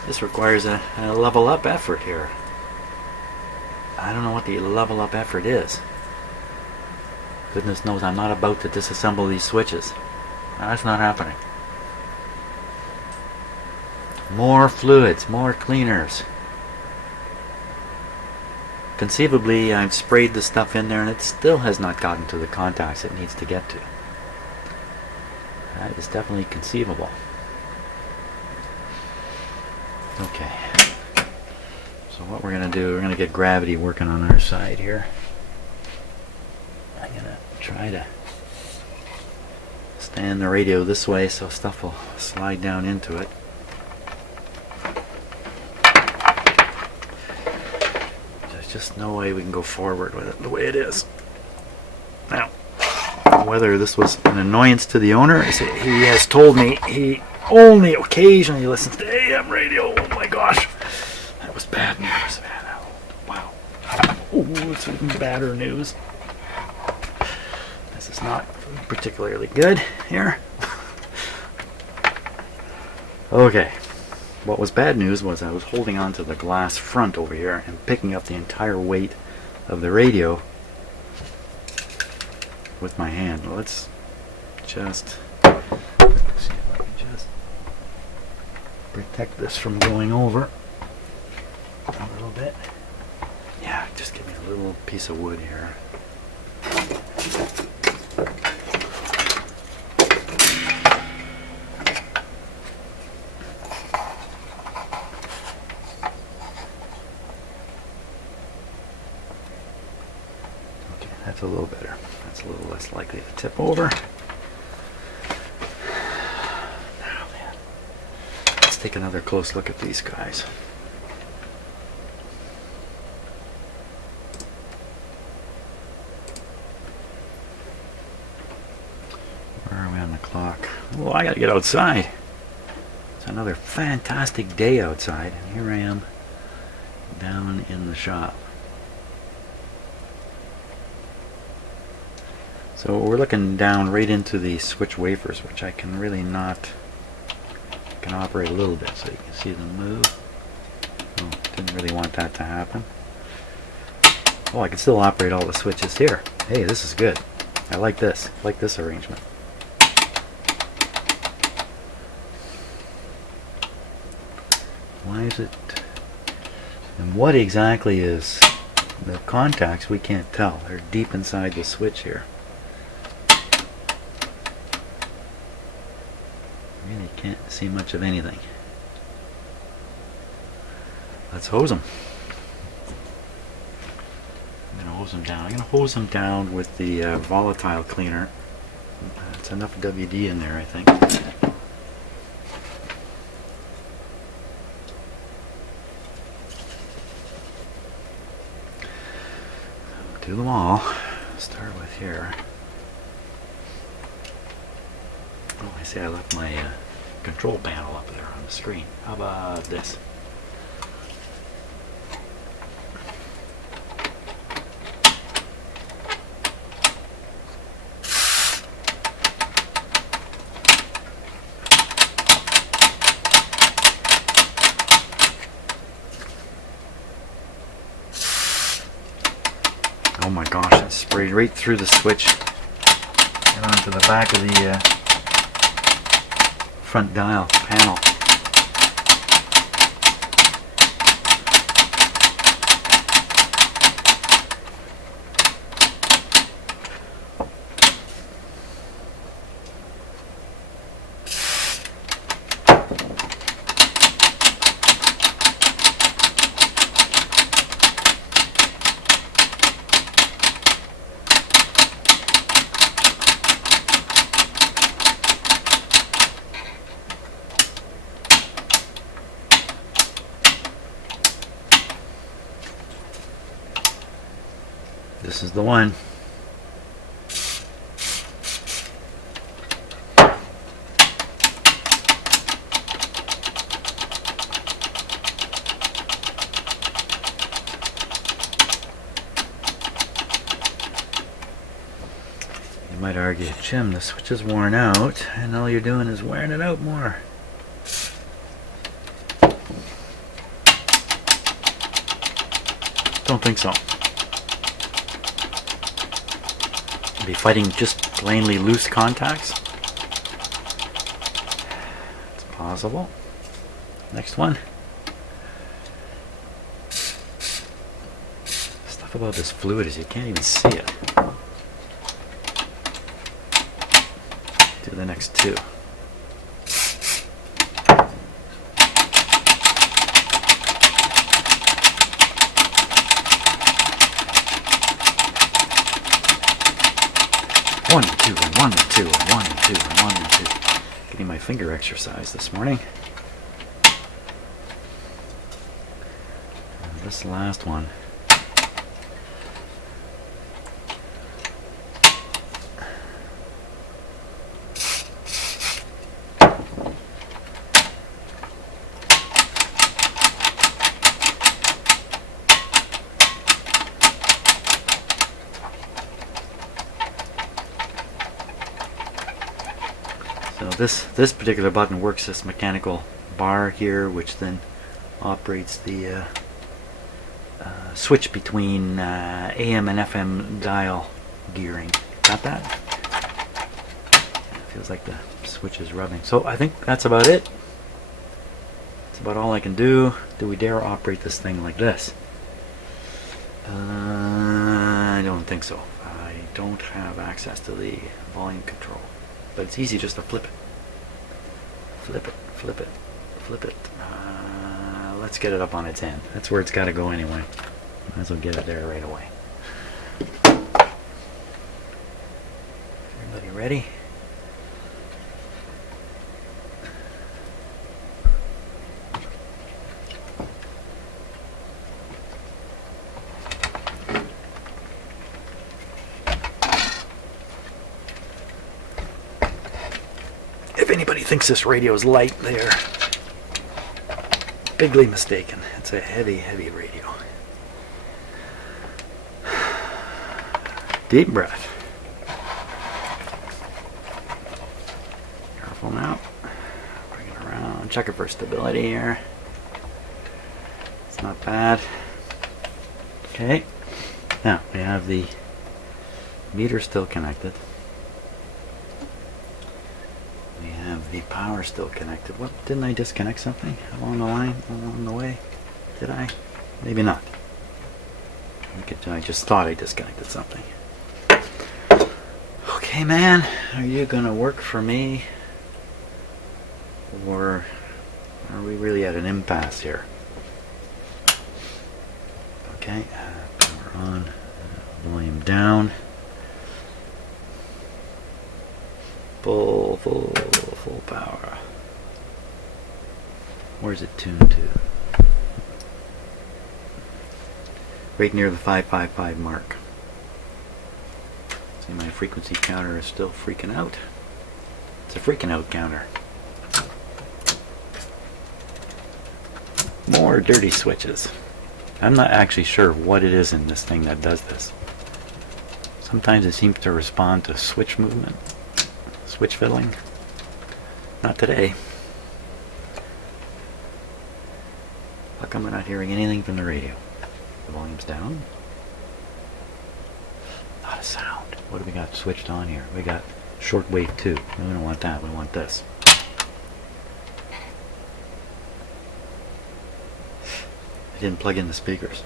This requires a level up effort here. I don't know what the level up effort is. Goodness knows I'm not about to disassemble these switches. That's not happening. More fluids, more cleaners. Conceivably, I've sprayed the stuff in there and it still has not gotten to the contacts it needs to get to. That is definitely conceivable. Okay. So what we're going to do, we're going to get gravity working on our side here. I'm going to try to stand the radio this way so stuff will slide down into it. There's just no way we can go forward with it the way it is. Now, whether this was an annoyance to the owner, he has told me he only occasionally listens to AM radio. Oh my gosh, that was bad news. Wow. Ooh, it's even badder news. This is not particularly good here. Okay, what was bad news was I was holding on to the glass front over here and picking up the entire weight of the radio with my hand. Let's just see if I can just protect this from going over a little bit. Yeah, just give me a little piece of wood here. Okay, that's a little better. That's a little less likely to tip over. Now then, let's take another close look at these guys. Where are we on the clock? Well, I gotta get outside. It's another fantastic day outside, and here I am down in the shop. So we're looking down right into the switch wafers, which I can really not, can operate a little bit so you can see them move. Oh, didn't really want that to happen. Oh, I can still operate all the switches here. Hey, this is good. I like this. I like this arrangement. Why is it? And what exactly is the contacts? We can't tell. They're deep inside the switch here. Really can't see much of anything. Let's hose them. hose them down. I'm going to hose them down with the volatile cleaner. That's enough WD in there, I think. Do them all. Start with here. Oh, I see I left my control panel up there on the screen. How about this? Oh my gosh, it sprayed right through the switch and onto the back of the front dial panel. This is the one. You might argue, Jim, the switch is worn out and all you're doing is wearing it out more. Don't think so. Be fighting just plainly loose contacts. It's possible. Next one. Stuff about this fluid is you can't even see it. Do the next two. One and two and one and two and one and two and one and two. Getting my finger exercise this morning. And this last one. So this particular button works this mechanical bar here, which then operates the switch between AM and FM dial gearing. Got that? It feels like the switch is rubbing. So I think that's about it. That's about all I can do. Do we dare operate this thing like this? I don't think so. I don't have access to the volume control. But it's easy just to flip it. Flip it, flip it, flip it. Let's get it up on its end. That's where it's got to go anyway. Might as well get it there right away. Everybody ready? If anybody thinks this radio is light, they're bigly mistaken. It's a heavy, heavy radio. Deep breath. Careful now. Bring it around. Check it for stability here. It's not bad. Okay. Now we have the meter still connected. We have the power still connected. What? Didn't I disconnect something along the line, along the way? Did I? Maybe not. I just thought I disconnected something. Okay, man, are you gonna work for me? Or are we really at an impasse here? Okay, power on. volume down. Full power. Where's it tuned to? Right near the 555 mark. See, my frequency counter is still freaking out. It's a freaking out counter. More dirty switches. I'm not actually sure what it is in this thing that does this. Sometimes it seems to respond to switch movement. Switch fiddling. Not today. How come we're not hearing anything from the radio? The volume's down. Not a sound. What do we got switched on here? We got shortwave 2. No, we don't want that. We want this. I didn't plug in the speakers.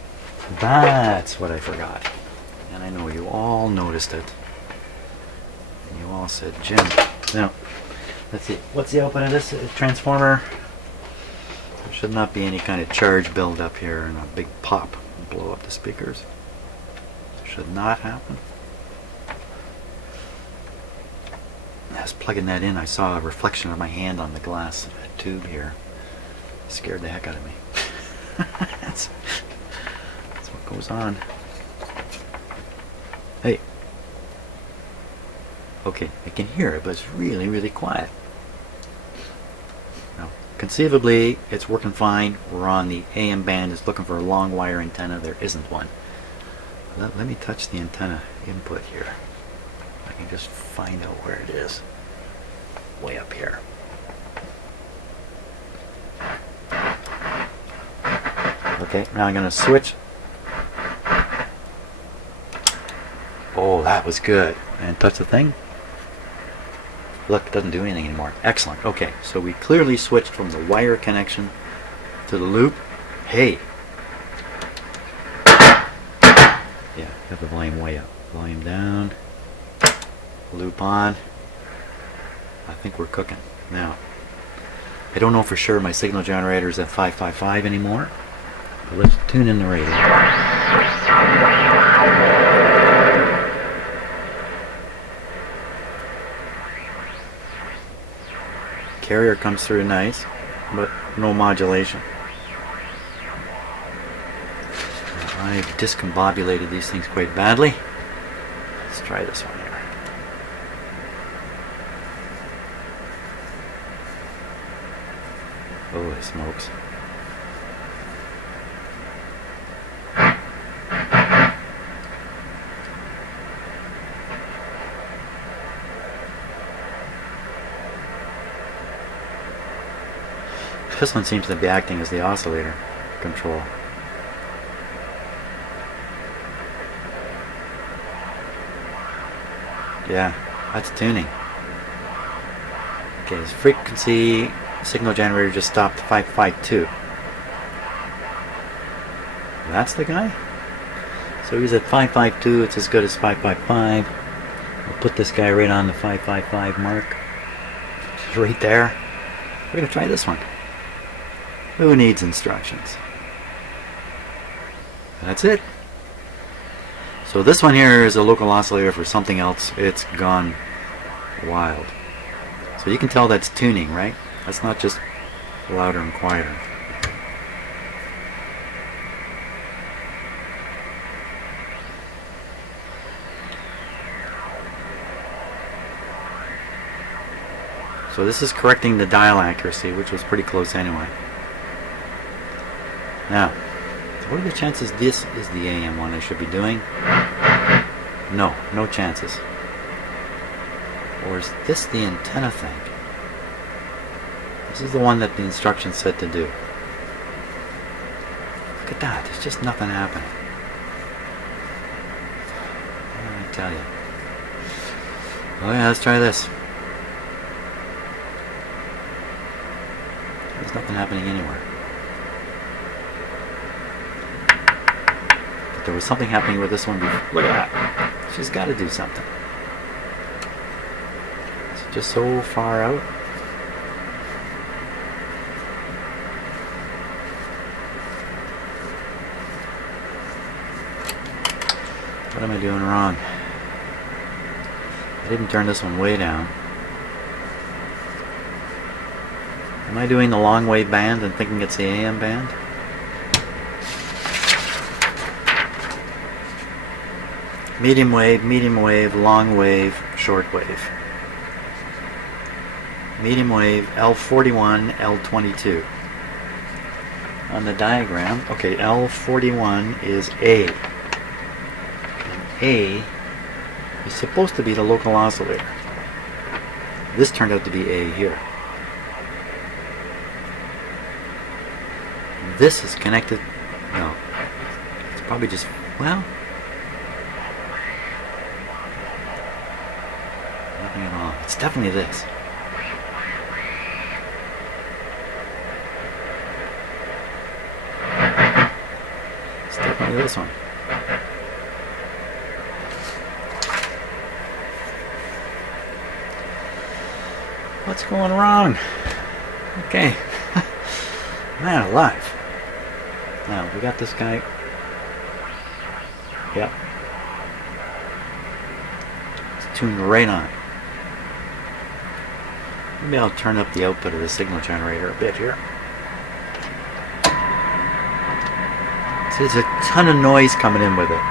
That's what I forgot. And I know you all noticed it. And you all said, Jim. Now, let's see. What's the output of this transformer? There should not be any kind of charge build up here and a big pop and blow up the speakers. Should not happen. I was plugging that in. I saw a reflection of my hand on the glass tube here. It scared the heck out of me. that's what goes on. Hey. Okay, I can hear it, but it's really, really quiet. Now, conceivably, it's working fine. We're on the AM band. It's looking for a long wire antenna. There isn't one. Let me touch the antenna input here. I can just find out where it is. Way up here. Okay, now I'm going to switch. Oh, that was good. And touch the thing. Look, it doesn't do anything anymore. Excellent. Okay, so we clearly switched from the wire connection to the loop. Hey. Yeah, got the volume way up. Volume down. Loop on. I think we're cooking. Now, I don't know for sure my signal generator is at 555 anymore. But let's tune in the radio. Carrier comes through nice, but no modulation. I've discombobulated these things quite badly. Let's try this one here. Holy smokes. This one seems to be acting as the oscillator control. Yeah, that's tuning. Okay, his frequency signal generator just stopped 552. That's the guy? So he's at 552, it's as good as 555. We'll put this guy right on the 555 mark. Just right there. We're going to try this one. Who needs instructions? That's it. So this one here is a local oscillator for something else. It's gone wild. So you can tell that's tuning, right? That's not just louder and quieter. So this is correcting the dial accuracy, which was pretty close anyway. Now, what are the chances this is the AM one I should be doing? No, no chances. Or is this the antenna thing? This is the one that the instructions said to do. Look at that, there's just nothing happening. I tell you. Oh yeah, let's try this. There's nothing happening anywhere. But there was something happening with this one before. Look at that. She's got to do something. It's just so far out. What am I doing wrong? I didn't turn this one way down. Am I doing the long wave band and thinking it's the AM band? Medium wave, long wave, short wave. Medium wave, L41, L22. On the diagram, okay, L41 is A. And A is supposed to be the local oscillator. This turned out to be A here. This is connected, no, it's probably just, well, nothing at all. It's definitely this. It's definitely this one. What's going wrong? Okay. Man alive. Now, we got this guy. Yep. It's tuned right on. Maybe I'll turn up the output of the signal generator a bit here. See, there's a ton of noise coming in with it.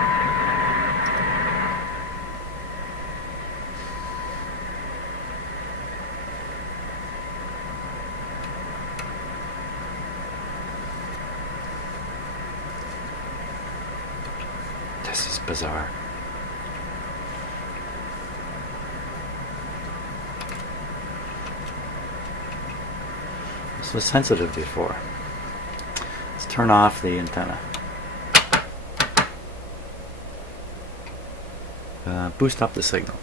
This is bizarre. This was sensitive before. Let's turn off the antenna. Boost up the signal.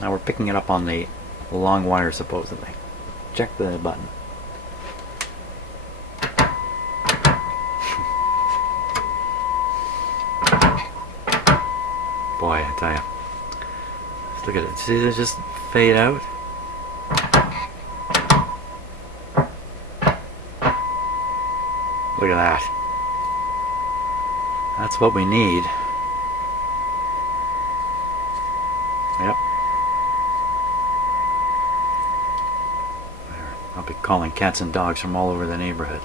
Now we're picking it up on the long wire supposedly. Check the button. Boy, I tell you. Look at it. See it just fade out? Look at that. That's what we need. Yep. I'll be calling cats and dogs from all over the neighborhood.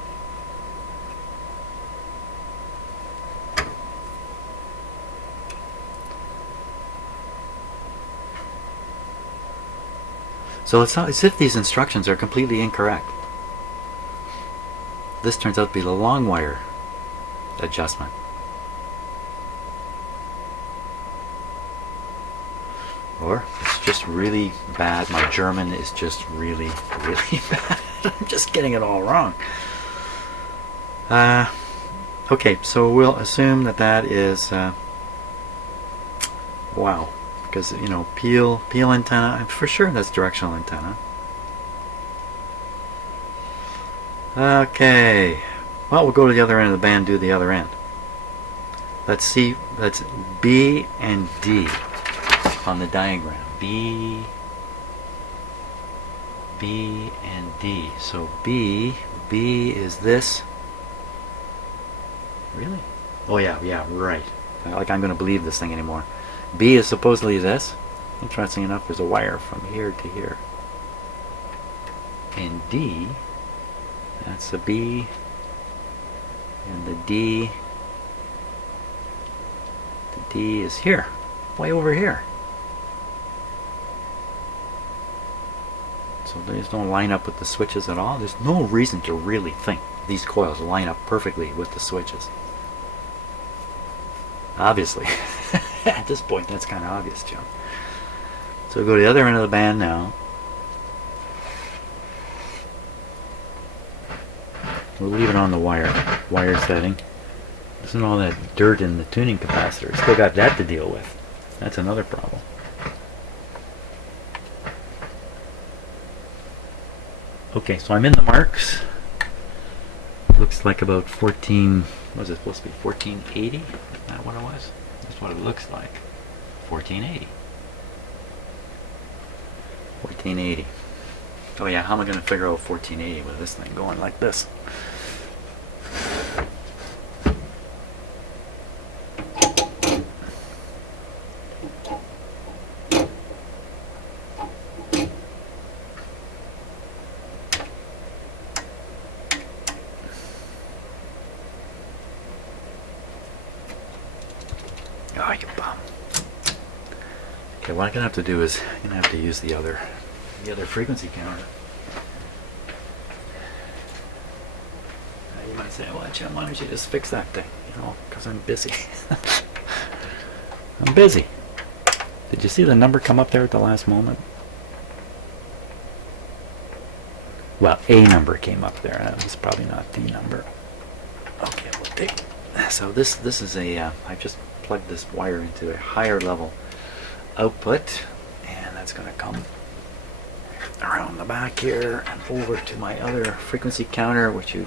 So it's not as if these instructions are completely incorrect. This turns out to be the long wire adjustment. Or it's just really bad. My German is just really, really bad. I'm just getting it all wrong. Okay, so we'll assume that that is wow, because you know, peel antenna. I'm for sure that's directional antenna. Okay, well, we'll go to the other end of the band, do the other end. Let's see, that's B and D on the diagram. B and D. So B is this. Really? Oh yeah, right. Like I'm going to believe this thing anymore. B is supposedly this. Interesting enough, there's a wire from here to here. And D, that's the B, and the D is here, way over here. So these don't line up with the switches at all. There's no reason to really think these coils line up perfectly with the switches. Obviously. At this point, that's kind of obvious, Jim. So we'll go to the other end of the band now. We'll leave it on the wire setting. Isn't all that dirt in the tuning capacitor? Still got that to deal with. That's another problem. Okay, so I'm in the marks. Looks like about 14, what was it supposed to be, 1480? Is that what it was? That's what it looks like. 1480. 1480. Oh yeah, how am I going to figure out 1480 with this thing going like this? Oh, you bum. Okay, what I'm gonna have to do is I'm gonna have to use the other frequency counter. You might say, well, Jim, why don't you just fix that thing? You know, because I'm busy. I'm busy. Did you see the number come up there at the last moment? Well, a number came up there. That was probably not the number. Okay, we'll take. So this is a. I just plugged this wire into a higher level output, and that's going to come around the back here and over to my other frequency counter, which you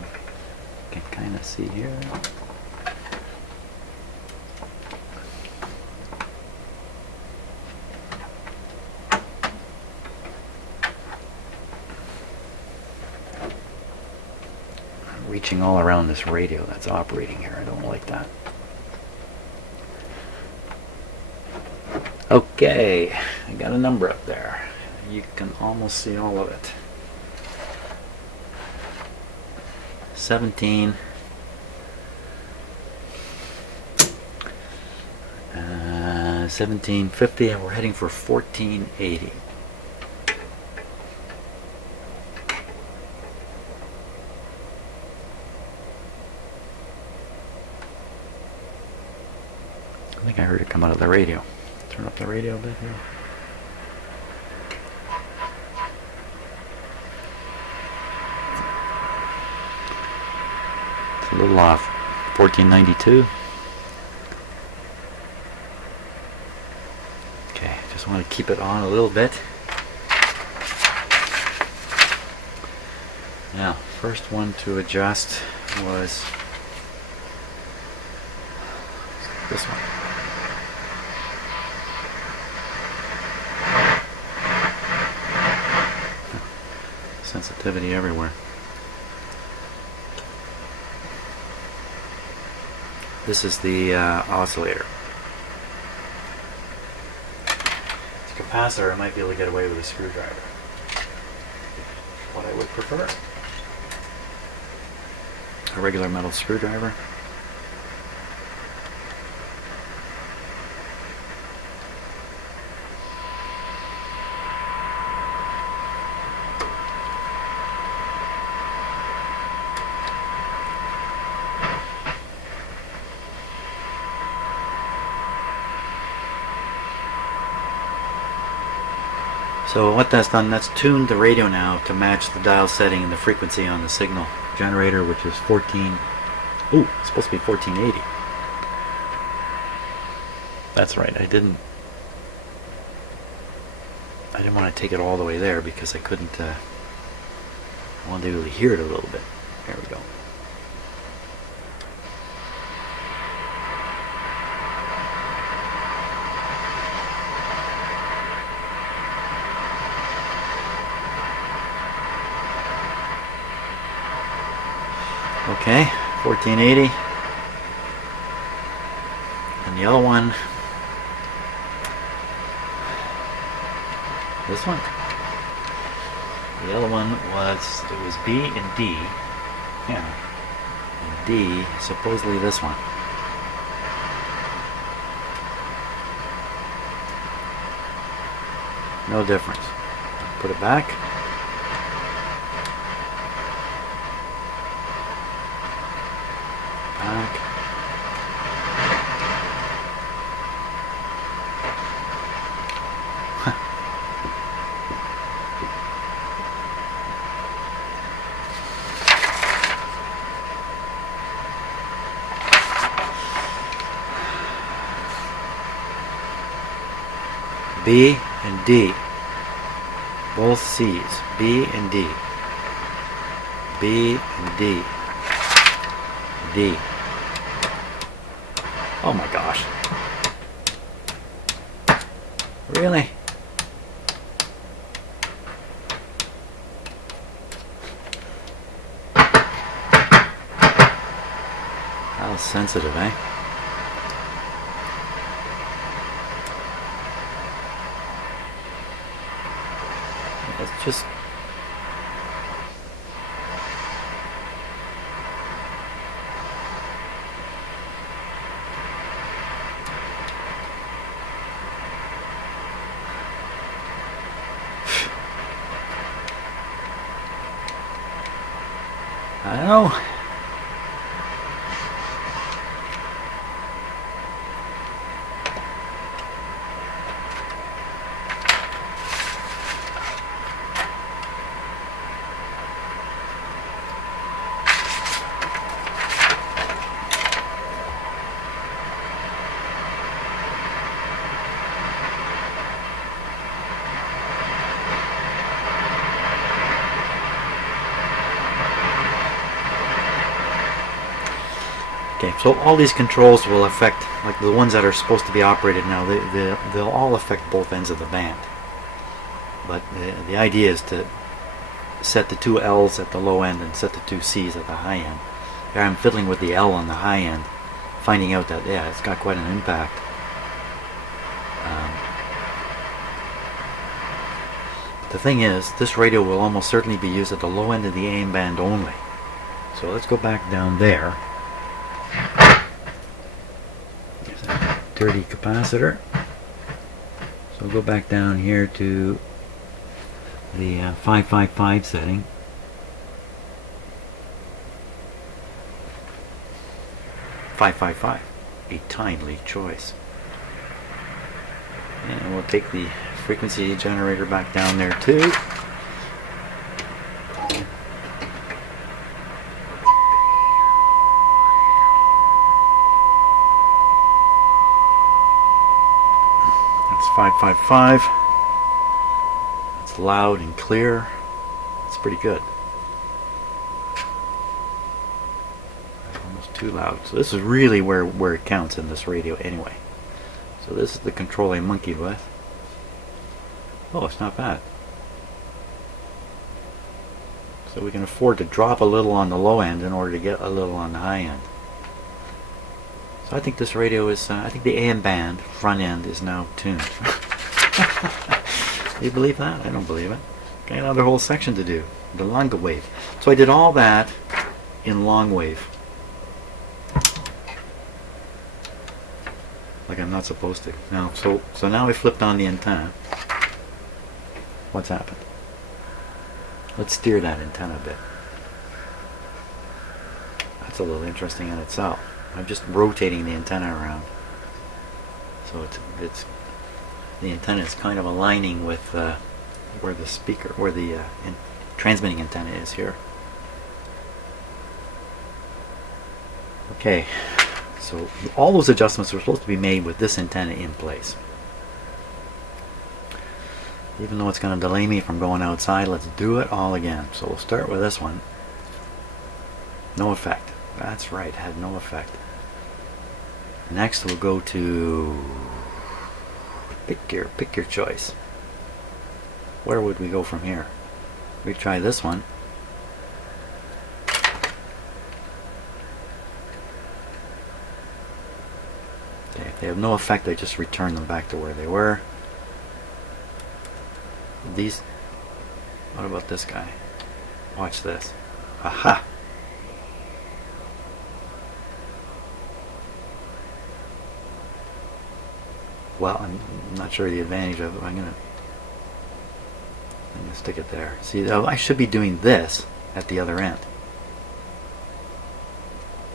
can kind of see here. Reaching all around this radio that's operating here. I don't like that. Okay, I got a number up there. You can almost see all of it. 17. 1750, and we're heading for 1480. I think I heard it come out of the radio. Turn up the radio a bit here. It's a little off. 1492. Okay, just want to keep it on a little bit. Now, first one to adjust was this one. Sensitivity everywhere. This is the oscillator. It's a capacitor. I might be able to get away with a screwdriver. What I would prefer. A regular metal screwdriver. So what that's done, that's tuned the radio now to match the dial setting and the frequency on the signal generator, which is 14. Ooh, it's supposed to be 1480. That's right. I didn't want to take it all the way there because I couldn't. I wanted to really hear it a little bit. There we go. Okay, 1480. And the other one, this one. The other one was B and D. Yeah. And D, supposedly this one. No difference. Put it back. Back. B and D. Both C's. B and D. B and D. D. Oh my gosh. Really? How sensitive, eh? Let's just I don't know. Okay, so all these controls will affect, like the ones that are supposed to be operated now, they'll all affect both ends of the band. But the idea is to set the two L's at the low end and set the two C's at the high end. Here I'm fiddling with the L on the high end, finding out that, yeah, it's got quite an impact. The thing is, this radio will almost certainly be used at the low end of the AM band only. So let's go back down there. There's a dirty capacitor. So we'll go back down here to the 555 setting. .555, a timely choice. And we'll take the frequency generator back down there too. That's 555. It's loud and clear. It's pretty good. Almost too loud. So this is really where it counts in this radio anyway. So this is the control I monkeyed with. Oh, it's not bad. So we can afford to drop a little on the low end in order to get a little on the high end. So I think this radio is, I think the AM band front end is now tuned. Do you believe that? I don't believe it. Got another whole section to do. The long wave. So I did all that in long wave. Like I'm not supposed to. Now, so now I flipped on the antenna. What's happened? Let's steer that antenna a bit. That's a little interesting in itself. I'm just rotating the antenna around. So it's the antenna is kind of aligning with where the speaker, where the transmitting antenna is here. Okay, so all those adjustments were supposed to be made with this antenna in place. Even though it's going to delay me from going outside, let's do it all again. So we'll start with this one. No effect. That's right, had no effect. Next we'll go to pick your choice. Where would we go from here? We try this one. Okay, if they have no effect, I just return them back to where they were. These, what about this guy? Watch this. Aha! Well, I'm not sure the advantage of it. I'm gonna stick it there. See, I should be doing this at the other end.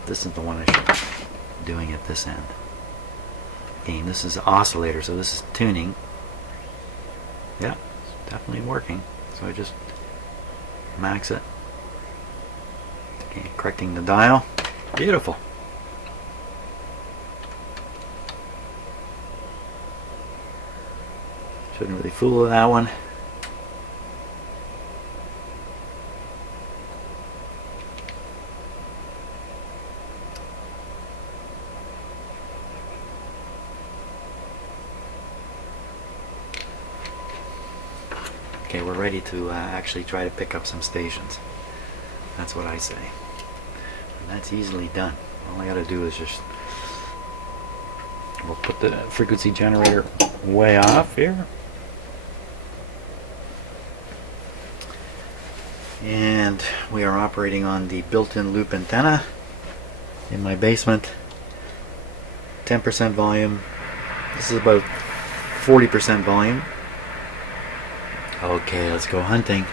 This is the one I should be doing at this end. Again, this is the oscillator, so this is tuning. Yeah, it's definitely working. So I just max it. Okay, correcting the dial. Beautiful. Shouldn't really fool with that one. Okay, we're ready to actually try to pick up some stations. That's what I say. And that's easily done. All I gotta do is just, we'll put the frequency generator way off here. And we are operating on the built-in loop antenna in my basement. 10% volume. This is about 40% volume. Okay, let's go hunting.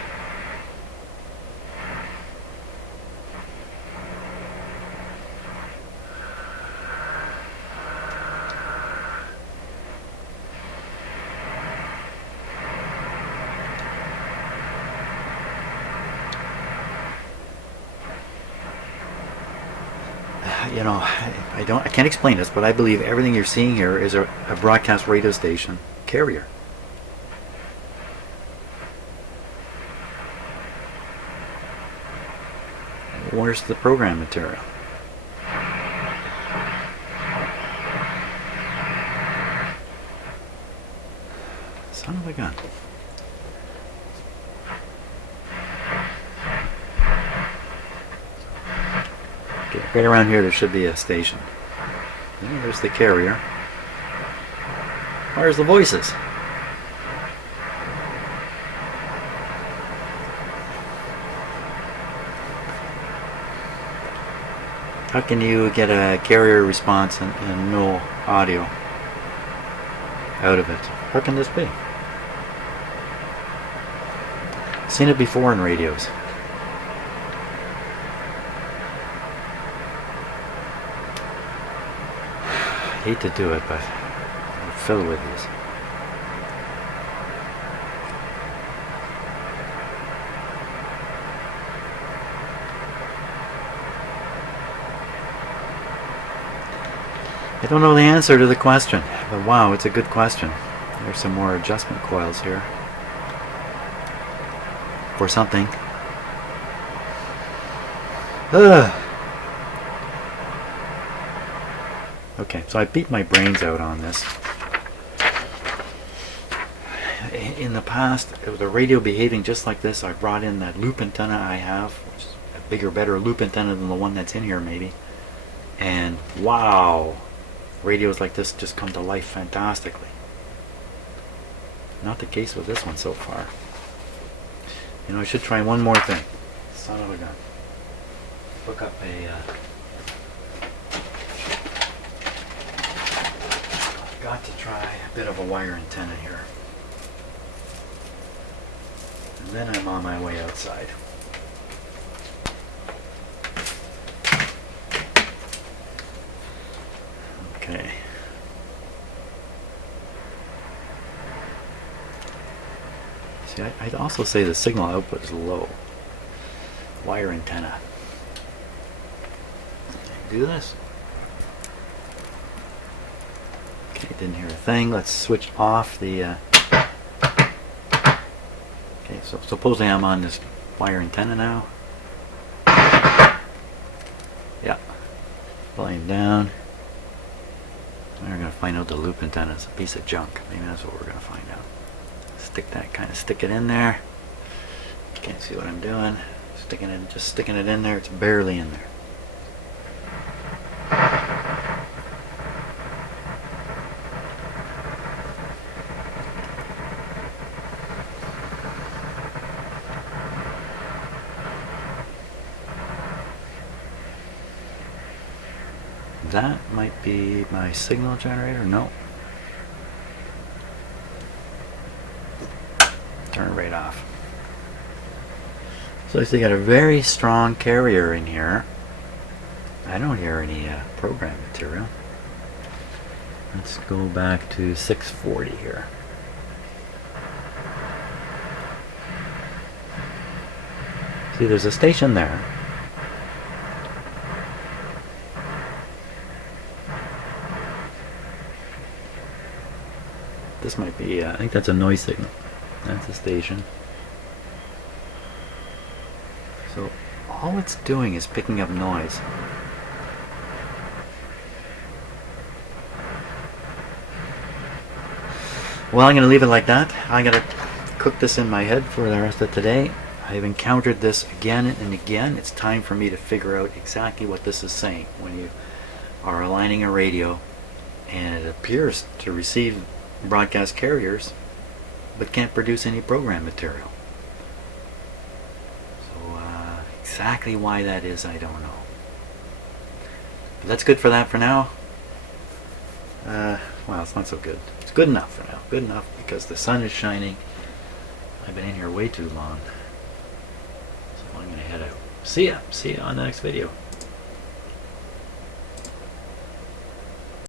you know, I can't explain this, but I believe everything you're seeing here is a broadcast radio station carrier. Where's the program material? Son of a gun. Okay, right around here there should be a station. There's the carrier. Where's the voices? How can you get a carrier response and no audio out of it? How can this be? I've seen it before in radios. I hate to do it, but I'm filled with these. I don't know the answer to the question, but wow, it's a good question. There's some more adjustment coils here for something. Ugh. Okay, so I beat my brains out on this. In the past, with the radio behaving just like this, I brought in that loop antenna I have, which is a bigger, better loop antenna than the one that's in here maybe. And wow, radios like this just come to life fantastically. Not the case with this one so far. You know, I should try one more thing. Son of a gun. Hook up a... got to try a bit of a wire antenna here. And then I'm on my way outside. Okay. See, I'd also say the signal output is low. Wire antenna. Do this. Okay, didn't hear a thing. Let's switch off the... Okay, so supposedly I'm on this wire antenna now. Yeah. Volume down. We're going to find out the loop antenna is a piece of junk. Maybe that's what we're going to find out. Stick it in there. You can't see what I'm doing. Just sticking it in there. It's barely in there. That might be my signal generator. No. Turn it right off. So I see got a very strong carrier in here. I don't hear any program material. Let's go back to 640 here. See, there's a station there. This might be, I think that's a noise signal. That's a station. So all it's doing is picking up noise. Well, I'm going to leave it like that. I'm going to cook this in my head for the rest of today. I've encountered this again and again. It's time for me to figure out exactly what this is saying when you are aligning a radio and it appears to receive broadcast carriers but can't produce any program material. So exactly why that is, I don't know. But that's good for that for now. Well, it's not so good. It's good enough for now. Good enough because the sun is shining. I've been in here way too long. So I'm going to head out. See ya on the next video.